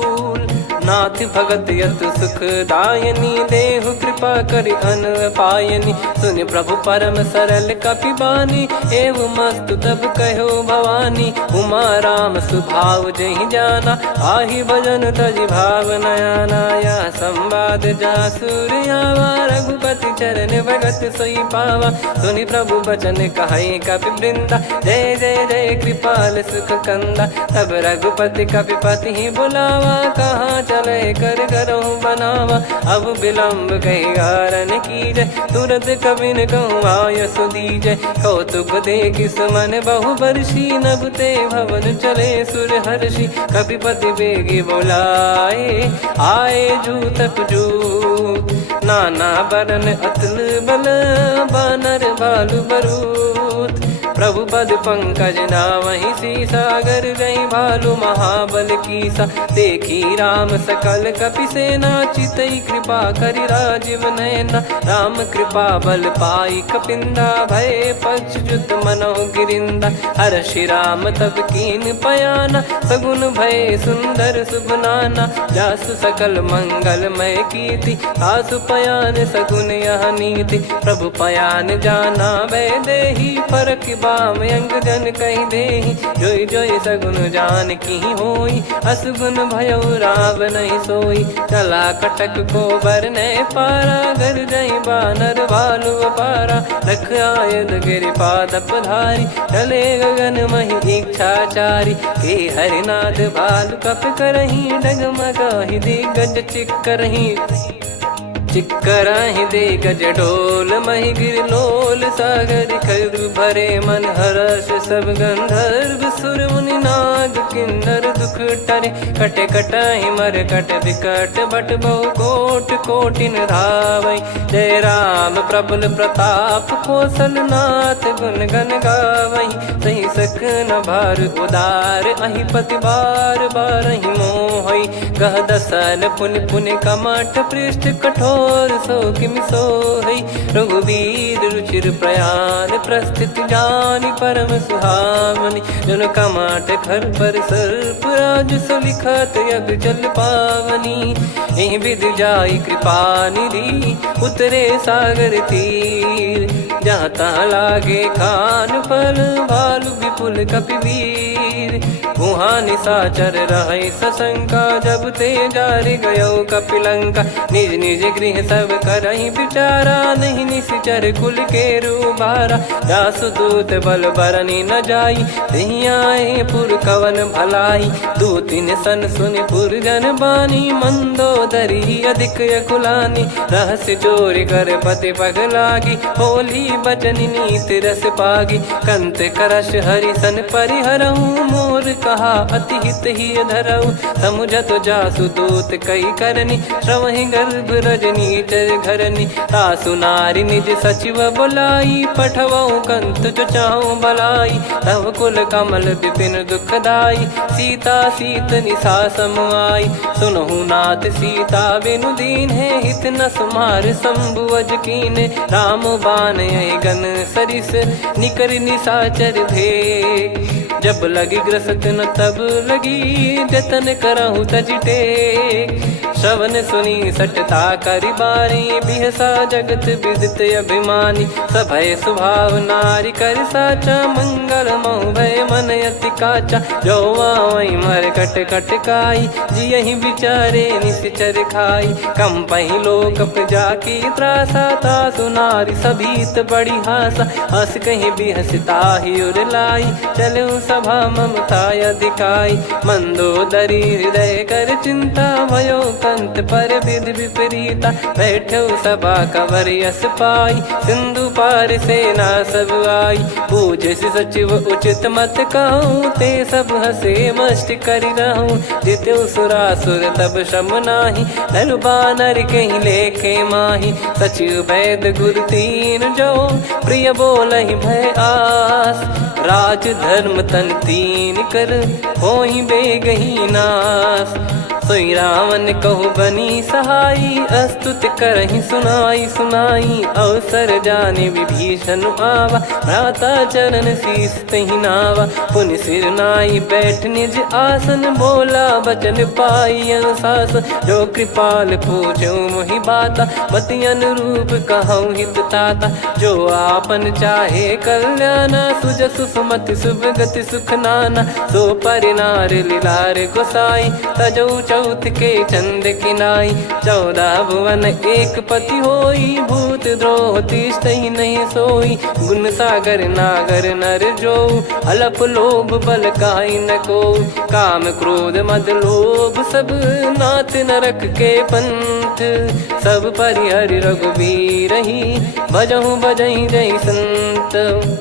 नाथ भगत यत सुख दायनी देहु कृपा करि अन पायनी। सुन प्रभु परम सरल कपि बानी एवं मस्तु तब कहो भवानी। उमा राम सुभाव जहि जाना आहि भजन तजि भाव नयाना। या संवाद जासुर आवा रघुपति चरण भगत सोई पावा। सुनि प्रभु बचन कहे कपि वृंदा जय जय जय कृपाल सुख कंदा। तब रघुपति कपि पति ही बुलावा कहाँ चले कर करहु बनावा। अब विलम्ब कही कारण कीजय तुरंत कबिन कहूँ आयस दीजय। कौतुक देख सुमन बहु बरसी नभ ते भवन चले सुर हर्षि। कपिपति बेगी बोलाए आए जूतक जूत। नाना बरन अतुल बल बानर भालु बरूत। प्रभु पद पंकज नावहि सीसागर गई भालु महाबल कीसा। देखी राम सकल कपि सेना चितई कृपा करि राजीव नयना। राम कृपा बल पाई कपिंदा भय पक्ष जुत मनो गिरिंदा। हर्षि राम तब कीन पयाना सगुन भय सुंदर सुभनाना। जासु सकल मंगलमय कीर्ति आसु पयान सगुन यह नीति। प्रभु पयान जाना वै देही फरक बाम अंग जन कहीं देही। जोई जोई सगुन जान की होई असगुन भयो राव नहीं सोई। चला कटक को बरने पारा घर जई बानर भालु पारा। रख आयद गिरि पाद पधारी चले गगन मही इच्छाचारी। के हरिनाथ भालु कप करही डगमगाहि दिग्गज चिक्करही। चिक्कराहि दे गज डोल मही गिर लोल सागर खर भरे मन हर्ष सब गंधर्व सुर मुनि नार माग किन्नर दुख टरे। कटे कटहि मर कट विकट बट बहु कोट कोटिन धावै। जय राम प्रबल प्रताप कौशल नाथ गुण गण गावै। सही सकन भार उदार अहि पति बार बारहि मोहै। गह दसल पुन पुन कमठ पृष्ठ कठोर सो किमि सोहै। रघुवीर रुचिर प्रयाण प्रस्थित जानि परम सुहावनि। जन कमठ खर पर सर्प राज सलिखत यग जल पावनी। एहि विधि जाई कृपा निधि उतरे सागर तीर। जहाँ तहाँ लागे खान फल भालु विपुल कपिवीर। वहाँ निशाचर रहै सशंका जब ते जारि गयो कपिलंका। निज निज गृह सब करहि विचारा नहीं निश्चर कुल के रूबारा। जासु दूत बल बरनि न जाई तेहि आए पुर कवन भलाई। दूतिन सन सुनि पुर जन बानी मंदोदरी अधिक यकुलानी। रहस्य चोरी कर पति पग लागी होली बचन नीति रस पागी। कंत करश हरिसन परिहरहु मोर कहा अति हित ही धरऊ। समुझत जासु दूत कई करनी श्रवहि गर्भ रजनी चर घरनी। तासु नारी निज सचिव बुलाई पठवऊ कंत जो चाहूं बलाई। तव कुल कमल विपिन दुखदाई सीता सीत निशा समाई। सुनहु नाथ सीता बिनु दीन है हित न सुमार शंभु अज कीने। राम बाण गन सरिस निकर निशाचर भेग। जब लगी ग्रसत न तब लगी जतन करहु तज टेक। श्रवण सुनी सटता करि बारी बिहसा जगत विदित अभिमानी। सभय स्वभाव नारी कर साचा मंगल मऊ भय मन अति काचा। जो आवै मर कट कट काई जियहि विचारे निश्चर खाई। कम पहि लोक जाकी त्रासा तासु नारी सभीत बड़ी हासा। हस कहीं बिहसता ही उर लाई चलऊ सभा ममता अधिकाई। मंदोदरी हृदय कर चिंता भयो कंत पर विधि विपरीता। बैठो सभा कवर यस पाई सिंधु पार सेना सब आई। पूज्य सचिव उचित मत कहूँ ते सब हसे मष्ट करि रहूँ। जित्यु सुरासुर तब श्रम नाही नर बानर कहीं लेखे माही। सचिव वैद गुरु तीन जो प्रिय बोलहि भय आस। राज धर्म तन तीन कर होई बेगही नास। सोई रावण कहु बनी सहाई अस्तुत करहि सुनाई सुनाई। अवसर जाने विभीषण आवा भ्राता चरण शीस तहि नावा। पुनि सिर नाई बैठ निज आसन बोला बचन पाई अनुशासन। जो कृपाल पूछो मोहि बाता मति अनुरूप कहूँ हित ताता। जो आपन चाहे कल्याणा सुजसु सुमति सुभगति सुख नाना। सो परिनार लीलार गोसाई तजौ चौथ के चंद किनाई। 14 भुवन एक पति होई भूत द्रोह तिष्ठहि नहीं सोई। गुण सागर नागर नर जो अलप लोभ बल काई न को। काम क्रोध मद लोभ सब नाथ नरक के पंथ। सब परिहरि रघुबीर ही भजहु भजहि जय संत।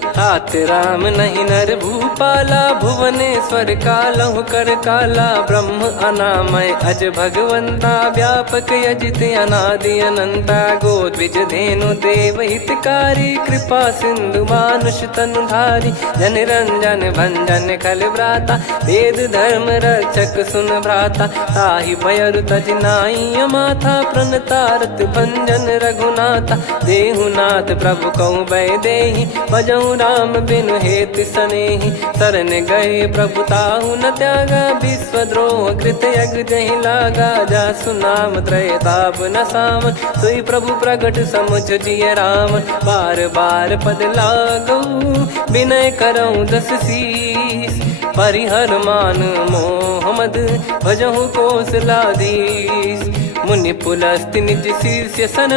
तात राम नहीं नर भूपाला भुवनेश्वर कालहु कर काला। ब्रह्म अनामय अज भगवंता व्यापक यजित अनादि अनंता। गोद्विज धेनु देव हितकारी कृपा सिंधु मानुष तनुधारी। जन रंजन भंजन खल भ्राता वेद धर्म रक्षक सुन भ्राता। ताहि भयरु तज नाई माथा प्रणतारत भंजन रघुनाथा। देहुनाथ प्रभु कहु भय देहि भजहु राम बिनु हेत सनेहि। शरण गए प्रभु ताहु न त्यागा विश्वद्रोह कृत यज्ञ जहि लागा। जासु नाम त्रय ताप न सामन सोई प्रभु प्रगट समुझ जिय राम। बार बार पद लागऊ विनय करऊँ 10 शीस। परिहर मान मोह मद भजहु कौशलाधीश। मुनि पुलस्त्य निज शिष्य सन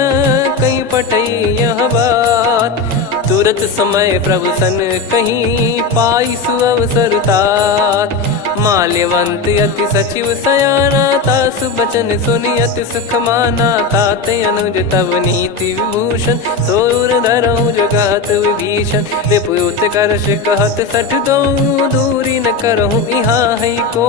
कहीं पठई यह बात। तुरत समय प्रभु सन कहीं पाई सुअवसर तात। माल्यवंत अति सचिव सयाना तासु बचन सुनि अति सुख माना। ताते अनुज तव नीति विभूषण सोर धरऊ जगत विभीषण। विपुत करश कहत सठ दो दूरी न करहु यहाँ है को।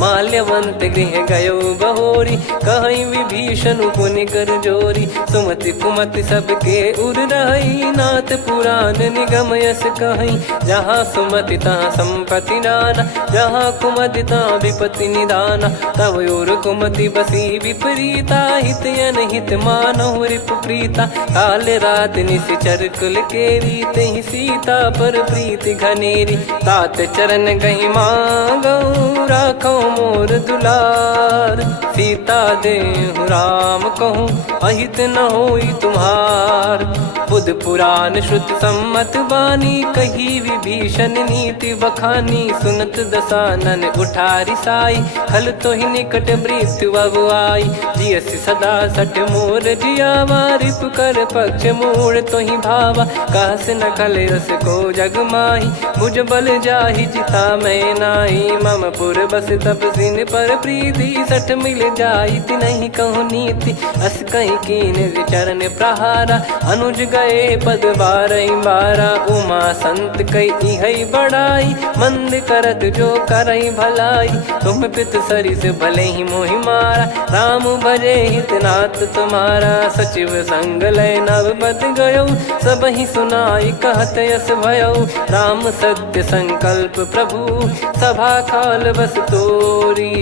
माल्यवंत गृह गयो बहोरी, कहीं विभीषण पुनि कर जोरी। सुमति कुमति सबके उर रही, नाथ पुराण निगम यस कहीं। जहाँ सुमति तहाँ संपत्ति नाना, जहाँ कुमति तहाँ विपत्ति निदाना। तब और कुमति बसी विपरीता, हित अनहित मानहु रिपु प्रीता। काल रात निश्चर कुल केरी, तहि सीता पर प्रीति घनेरी। तात चरण गही मांगऊ, राखो मोर दुलार। सीता देहु राम कहूँ, अहित न होई तुम्हार। बुध पुराण श्रुत सम्मत बानी, कही विभीषण नीति बखानी। सुनत दसानन उठारी साई, खल तो ही निकट मृत्यु अब आई। जियसि सदा सठ मोर जियावा, रिप कर पक्ष मूड़ तो ही भावा। कहस न खल रस को जग माही, मुझ बल जाहि जिता मैं नाई। मम पुर बस तपसिन पर प्रीति, सठ मिल जाई नहीं कहूँ नीति। अस कहीं कीन चरण प्रहारा, अनुज गए पद बारई बारा। उमा संत कई है बड़ाई, मंद करत जो करई भलाई। तुम पित सरिस भले ही मोहि मारा, राम भजे हित नाथ तुम्हारा। सचिव संग लय नव बद गयो, सब ही सुनाई कहत यस भयो। राम सत्य संकल्प प्रभु, सभा काल बस तोरी।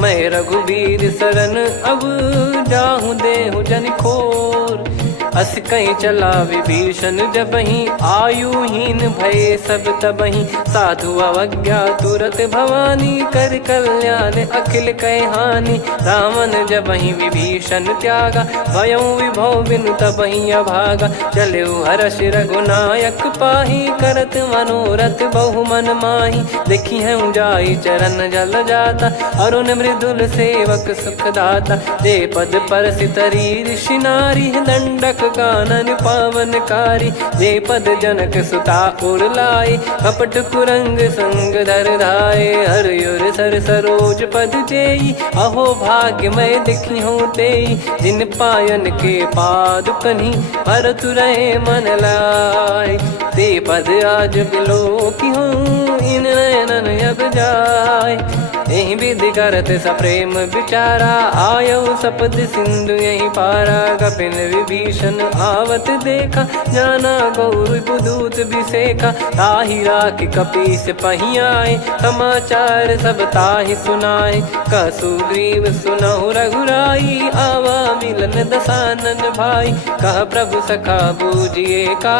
मैं रघुबीर शरण अब, जाहूँ देहु जन खोर। अस कहीं चला विभीषण जबहि, आयुहीन भय सब तबहि। साधु अवज्ञा तुरत भवानी, कर कल्याण अखिल कह हानि। रावण जबहि विभीषण त्यागा, भयउ विभव बिनु तबहि अभागा। चलऊ हर्ष रघुनायक पाही, करत मनोरथ बहु मन माही। देखी है जाई चरण जल जाता, अरुण मृदुल सेवक सुखदाता। जे पद पर सितरी ऋषि नारी, दंडक कानन पावनकारी। जे पद जनक सुता उर लाए, कपट कुरंग संग धर धाये। हरियुर सर सरोज पद जेई, अहो भाग्य मैं दिखी हूँ तेई। जिन पायन के पाद कन्ही, भरत रहे मन लाए। ते पद आज बिलो की हूँ, इन नयनन अब जाय। यही विधि करत सप्रेम विचारा, आयऊ सपद सिंधु यही पारा। कपिन विभीषण आवत देखा, जाना गौर बुदूत बिसेखा। ताहि राख कपीस पही आए, समाचार सब ताहि सुनाए। कह सुग्रीव सुनहु रघुराई, आवा मिलन दसानन भाई। कह प्रभु सखा बूझिए का,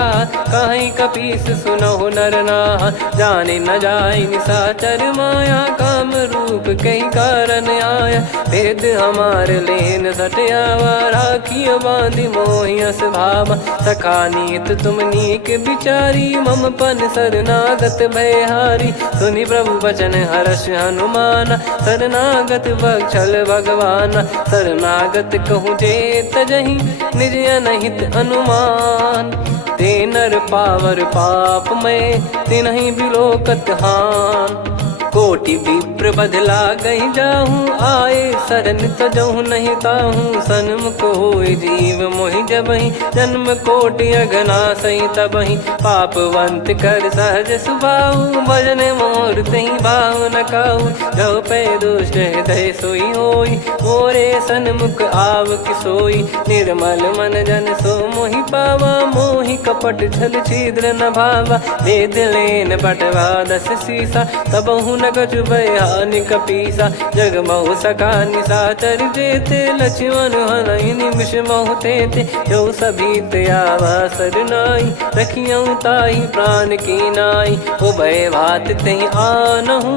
कहीं कपीस सुनहु नर नाहा। जाने न जाय निशाचर माया, काम रूप कई कारण आया। भेद हमार लेन सटयावा, राखियो बांधि मोहियस भावा। सखा नीत तुम नीक बिचारी, मम पन शरणागत भयहारी। सुनि प्रभु वचन हर्ष हनुमाना, शरणागत बक्षल भगवाना। शरणागत कहूँ जे तजहि, निज अनहित अनुमान। ते नर पावर पाप में, तिन्हि बिलोकत हान। कोटि विप्र बदला गई जाहूँ, आए शरण तजहु नहीं ताहूँ। सन्मुख होय जीव मोहि जबहि, जन्म कोटि अगना सही तबहि। पापवंत कर सहज सुभाऊ, भजन मोर तहि भाव न काहू। जो पै दुष्ट हृदय सोई होई, मोरे सन्मुख आव किसोई। निर्मल मन जन सो मोहि पावा, मोहि कपट छल छिद्र न भावा। वेद लेन बटवा दस सीसा, तबहु न कछु भयानि कपीसा। जग महु सखा निशाचर जेते, लक्ष्मण हनहि निमिष महु तेते। जो सभी त्यावा सरनाई, रखियऊ ताहि प्राण की नाई। उभय भात तहि आनहु,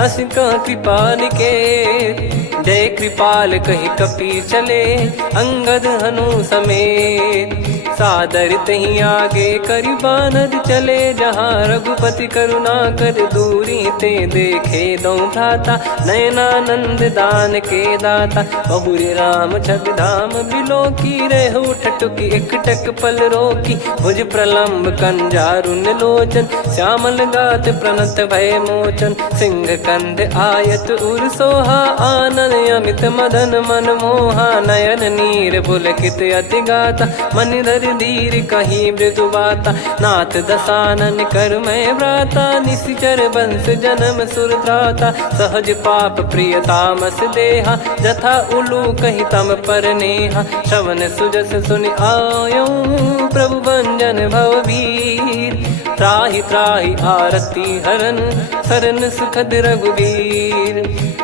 हस कह कृपाल के। जय कृपाल कहि कपी चले, अंगद हनु समेत। सादर तही आगे करि बानर चले, जहाँ रघुपति करुणा कर दूरी ते देखे दो भ्राता। नयनानंद दान के दाता, बहुरी राम छग धाम बिलो की। रेहु ठटुकी एकटक पल रोकी, भुज प्रलम्ब कंजारुन लोचन। श्यामल गात प्रणत भय मोचन, सिंह कंध आयत उर सोहा। आनन अमित मदन मन मोहा, नयन नीर पुलकित अति गाता। मनिधर कर धीर कहीं मृदु बाता। नाथ दसानन कर मैं व्राता, निशिचर बंस जन्म सुर त्राता। सहज पाप प्रिय तामस देहा, जथा उलू कही तम पर नेहा। श्रवण सुजस सुनि आयो, प्रभु भंजन भवबीर। त्राहि त्राहि आरती हरन, सरन सुखद रघुबीर।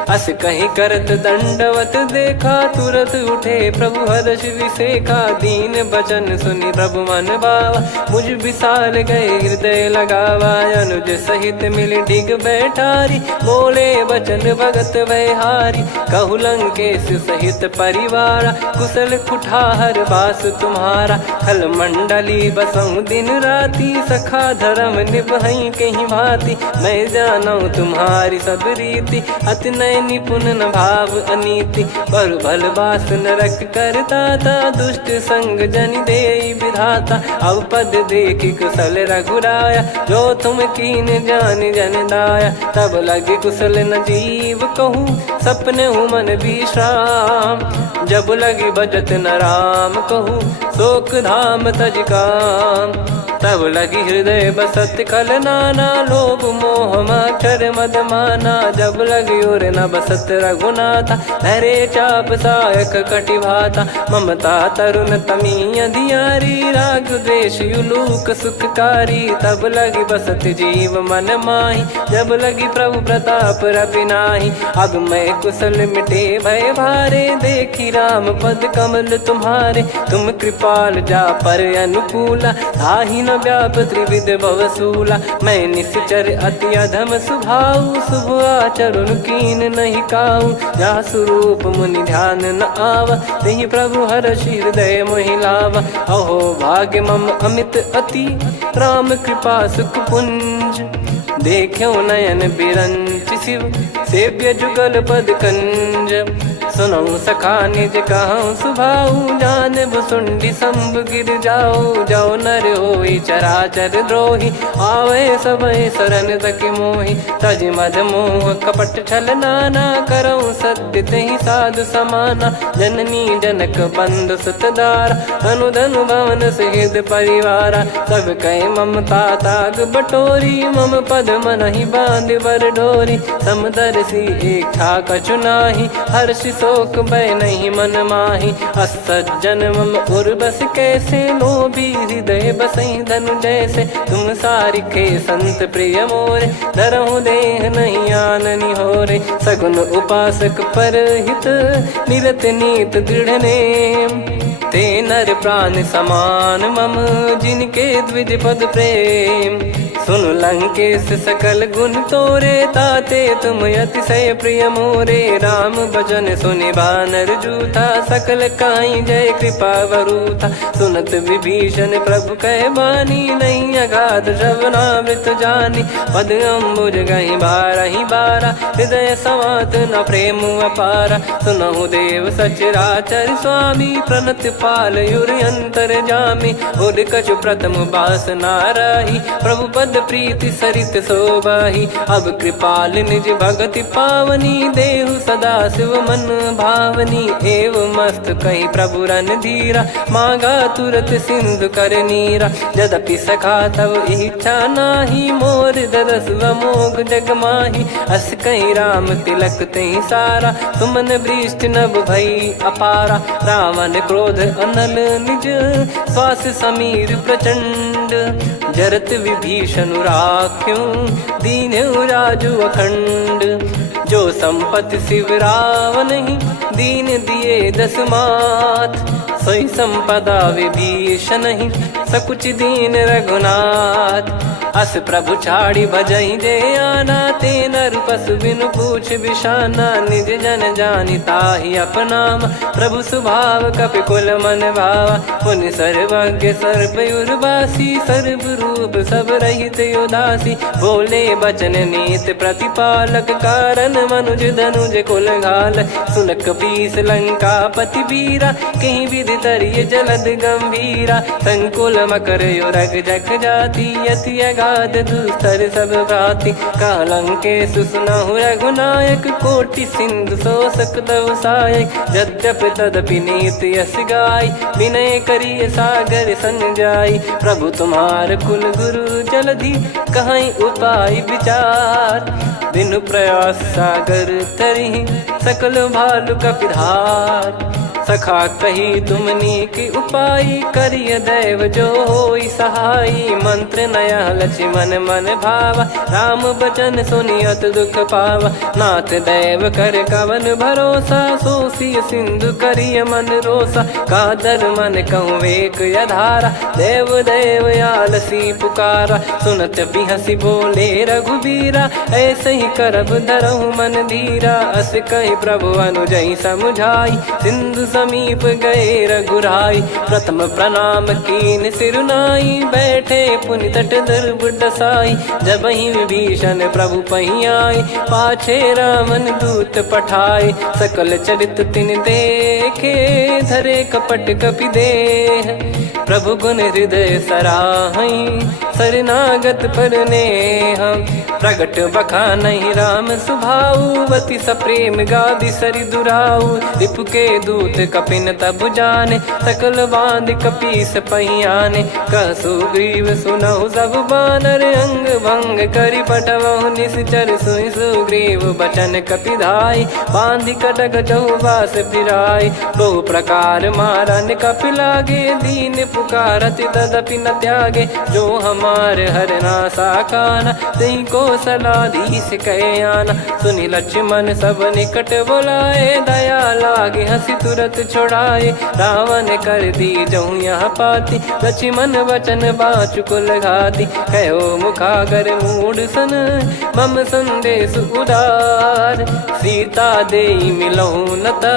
अस कहीं करत दंडवत देखा, तुरत उठे प्रभु हर्ष विसेखा। दीन बचन सुनि प्रभु मन भावा, मुझ विसाल गए हृदय लगावा। अनुज सहित मिल डिग बैठारी, बोले बचन भगत वैहारी। कहु लंकेश सहित परिवारा, कुशल कुठार बास तुम्हारा। खल मंडली बसऊं दिन राती, सखा धर्म निभई कहीं भांति। मैं जानू तुम्हारी सब रीति, अति नय निपुण न भाव अनीति। पर भल बास नरक करता था, दुष्ट संग जन दे विधाता। अब पद देखी कुशल रघुराया, जो तुम कीन जान जन दाया। तब लगे कुशल न जीव कहूँ, सपने हूँ मन विश्राम। जब लगी बजत न राम कहूँ, शोक धाम तज काम। तब लगी हृदय बसत खल नाना, लोभ मोह मक्षर मद माना। जब लगी उर न बसत रघुनाथा, धरे चाप सायक कटि भाता। ममता तरुण तमी अधियारी, राग द्वेष युलूक सुखकारी। तब लगी बसत जीव मन माही, जब लगी प्रभु प्रताप रवि नाही। अब मैं कुशल मिटे भय भारे, देखी राम पद कमल तुम्हारे। तुम कृपाल जा पर अनुकूला, ताहि न व्याप त्रिविध भवसूला। मैं निश्चर अति अधम सुभाऊ, शुभ आचरण कीन नहीं काऊ। जा स्वरूप मुनि ध्यान न आवा, तेहि प्रभु हर्ष हृदय मोहि लावा। अहो भाग्य मम अमित अति, राम कृपा सुख पुंज। देखो नयन बिरंच शिव, सेव्य जुगल पद कंज। सुनऊ सखा निज कहूँ सुभाऊ, जान भुसुंडी संभ गिर जाओ। जाओ नर होई चराचर द्रोही, आवे सबय शरण तक मोहि। तज मद मोह कपट छल नाना, करऊँ सत्य तेहि साधु समाना। जननी जनक बंधु सुतदारा, धनु धनु भवन सहित परिवारा। सब कहे ममता ताग बटोरी, मम पद मनहि बांध बर डोरी। समदर्शी इच्छा कछु नाही, हर्ष शोक भय नहीं मन माही। असज्जन मम उर्वश कैसे, लोभी हृदय बसई धनु जैसे। तुम सारिखे संत प्रिय मोरे, धरहु देह नहीं आननि होरे। सगुन उपासक परहित, निरत नीत दृढ़ नेम। ते नर प्राण समान मम, जिनके द्विज पद प्रेम। सुन लंकेश सकल गुण तोरे, ताते तुम अतिशय प्रिय मोरे। राम भजन सुनि बानर जूथा, सकल काई जय कृपा वरूथा। सुनत विभीषण प्रभु कह बानी, नहीं अगाध श्रवणामृत जानी। पद अम्बुज गहि बारहि बारा, हृदय समात न प्रेम अपारा। सुनहु देव सचराचर स्वामी, प्रणत पाल युर अंतर जामी। उद कछु प्रथम बास नाराही, प्रभु पद प्रीति सरित शोभाही। अब कृपाल निज भगति पावनी, देहु सदा शिव मन भावनी। एव मस्त कही प्रभु रन धीरा, मांगा तुरत सिंधु कर नीरा। यद्यपि सखा तब इच्छा नाही, मोर दरस अमोघ जग माही। अस कहीं राम तिलक तहि सारा, सुमन वृष्ट नभ भई अपारा। रावण क्रोध अनल निज, श्वास समीर प्रचंड। जरत विभीषण राख्यों, दीन्हु राजु अखंड। जो संपत्ति शिव रावण ही, दीन दिए दस मात। सोई संपदा विभीषण ही, सकुच दीन रघुनाथ। अस प्रभु छाड़ी भजई जे आना, ते नर पशु बिनु पूछ बिशाना। निज जन जानि ताहि अपनाम, प्रभु स्वभाव कपि कुल मन भावा। मुनि सर्वज्ञ सर्वयुर्वासी, सर्व रूप सब रहित उदासी। बोले बचन नीत प्रतिपालक, कारण मनुज धनुज कुल घाल। सुन कपीस लंका पति वीरा, कहीं विधि तरिय जलद गंभीरा। संकुल मकर युरग जख जाति, यति गाद दुस्तर सब भांति कालंके सुसुनाहु रघुनायक कोटि सिंधु शोषक तव सहायक यद्यपि तदपि नीत यस गाय विनय करिय सागर सन जाई प्रभु तुम्हार कुल गुरु जलधि कहीं उपाय विचार बिनु प्रयास सागर तरिहि सकल भालु कपिधार सखा कही तुमनी की उपाय करिय दैव जो होई सहाई मंत्र नया लक्ष्मण मन भावा राम बचन सुनियत दुख पावा नाथ दैव कर कवन भरोसा सोसिय सिंधु करिय मन रोसा कादर मन कहूँ वेक यधारा देव देव आलसी पुकारा सुनत बिहसी बोले रघुबीरा ऐसे ही करब धरहु मन धीरा अस कही प्रभु अनुजई समुझाई सिंधु समीप गए रघुराई प्रथम प्रणाम कीन सिरुनाई बैठे पुनि तट दर्भ डसाई जब ही विभीषण प्रभु पही आए पाछे रामन दूत पठाए सकल चरित तिन देखे धरे कपट कपि देह प्रभु गुण हृदय सराहई शरणागत पर नेह प्रगट बखानहि राम सुभाऊ वति सप्रेम गादि सरि दुराऊ रिपु के दूत कपिन तब जाने सकल बांध कपीस पहियाने कह सुग्रीव सुनहु सब बानर अंग भंग करि पटवहु निश्चर सुनि सुग्रीव बचन कपिधाई बांधि कटक चहुबास फिराई बहु प्रकार मारन कपि लागे दीन पुकारति तदपि न त्यागे जो हमार हरना साकाना तही को सलाधीश कहे आना सुनि लक्ष्मण सब निकट बुलाए दया लागे हंसी तुरत छोड़ाए रावण कर दी जहूँ यहाँ पाती लक्ष्मण वचन बाचु कुल घाती कहो मुखागर मूड सन मम संदेश उदार सीता देई मिलहु नता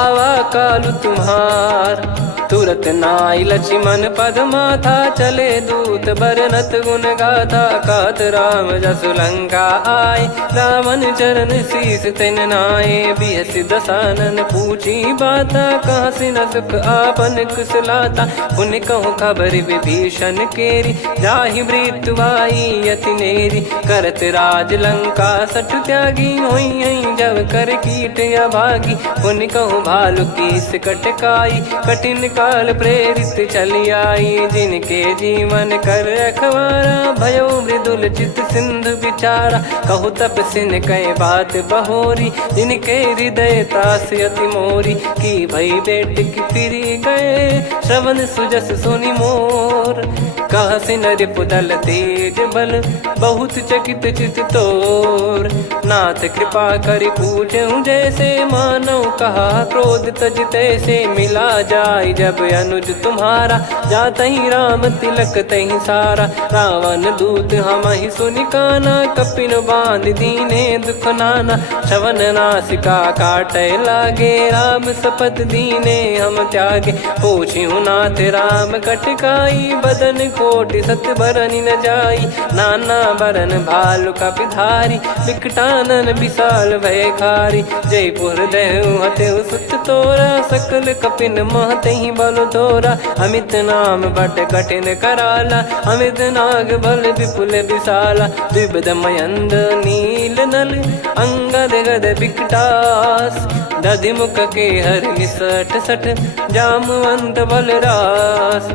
आवा कालु तुम्हार तुरत नाई लक्ष्मण पद माथा चले दूत बरनत गुण गाथा कात राम जसु लंका आए रावण चरण शीस तिन नाये बिहसि दसानन पूछी बाता कहाँ से न सुख आपन कुशलाता पुन कहूँ खबर विभीषण केरी जाहि मृत्यु आई यति नेरी करत राज लंका सठ त्यागी होई जब कर कीट अभागी पुन कहूँ भालु कीस कटकाई कठिन काल प्रेरित चली आई जिनके जीवन कर रखवारा भयो मृदुल चित सिंधु विचारा कहु तप सिन कई बात बहोरी जिनके हृदय तास अति मोरी की भई बेट की फिरी गए श्रवण सुजस सुनि मोर कह सिन रिपुदल तेज बल बहुत चकित चित तोर नाथ कृपा करि पूछूं जैसे मानव कहा क्रोध तज तैसे मिला जाय जब अनुज तुम्हारा जात ही राम तिलक तही सारा रावण दूत हम ही सुनि काना कपिन बांध दीने दुख नाना श्रवण नासिका काटे लागे राम सपत दीने हम त्यागे पूछ्यू नाथ राम कटकाई बदन कोटि सत बरनि न जाई नाना बरन भालु कपिधारी विकटानन विशाल भय खारी जयपुर देहु हतेउ सुत तोरा सकल कपिन महतहि बल तोरा अमित नाम बट कठिन कराला अमित नाग बल विपुल विशाला द्विपद मयंद नील नल अंगद गद विकटास दधि मुख के हर निसठ सठ जामवंत बलरास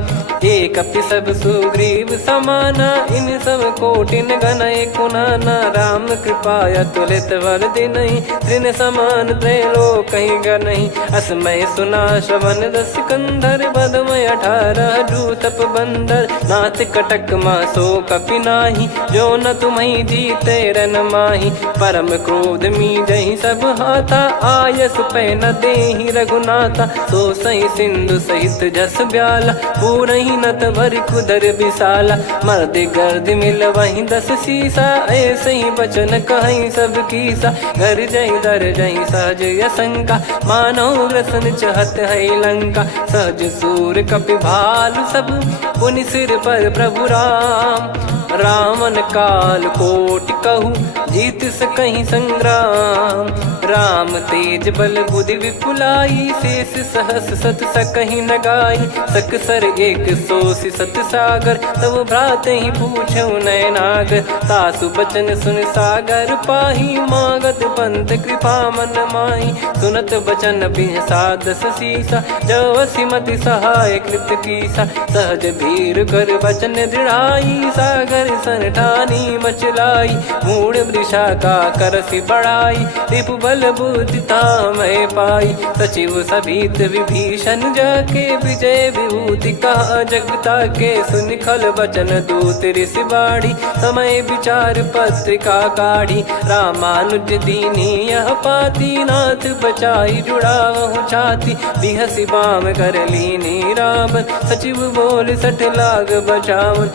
एक अपि सब सुग्रीव समाना इन सब कोटिन गनय कुनाना राम कृपा अतुलित बल दिनहि त्रिन समान त्रैलोक कहीं गनहि असमय सुना श्रवण दस कंधर बदमय 18 जूतप बंदर नाथ कटक मासो कपि नाही जो न तुम्हि जीते रन माही परम क्रोध मी जहि सब हाथा आयस पै न देहि रघुनाथा सो सही सिंधु सहित जस ब्याला पूरहि नत भरि कुदर विशाला मर्द गर्द मिल वहीं 10 सीसा ऐसे ही बचन कहीं सब कीसा घर जहि दर जहि सहज यसंका मानव रसन चहत है लंका सहज सूर कपि भालु सब पुनि सिर पर प्रभु राम रावण काल कोटि कहु जीत सकहीं संग्राम। राम तेज बल बुद्धि विपुलाई, शेष सहस सत सकहीं न गाई। सकसर एक सोसी सत सागर, तब भ्रात ही पूछो नयनागर। तासु बचन सुन सागर पाही, मागत पंथ कृपा मन माही। सुनत बचन बिहसा शीसा, जवसी मति सहाय कृत कीसा। सहज भीर कर बचन दृढ़ाई, सागर सन ठानी मचलाई। मूढ़ वृषा का करसि बढ़ाई, रिपु बल बुद्धि तामय पाई। सचिव सभीत विभीषण जाके, विजय विभूति कहा जगता के। सुनि खल बचन दूत ऋषि बाड़ी, समय विचार पत्रिका काढ़ी। रामानुज दीनी यह पाती, नाथ बचाई जुड़ावहु छाती। बिहसि बाम कर लीनी रावण, सचिव बोल सठ लाग बचावन।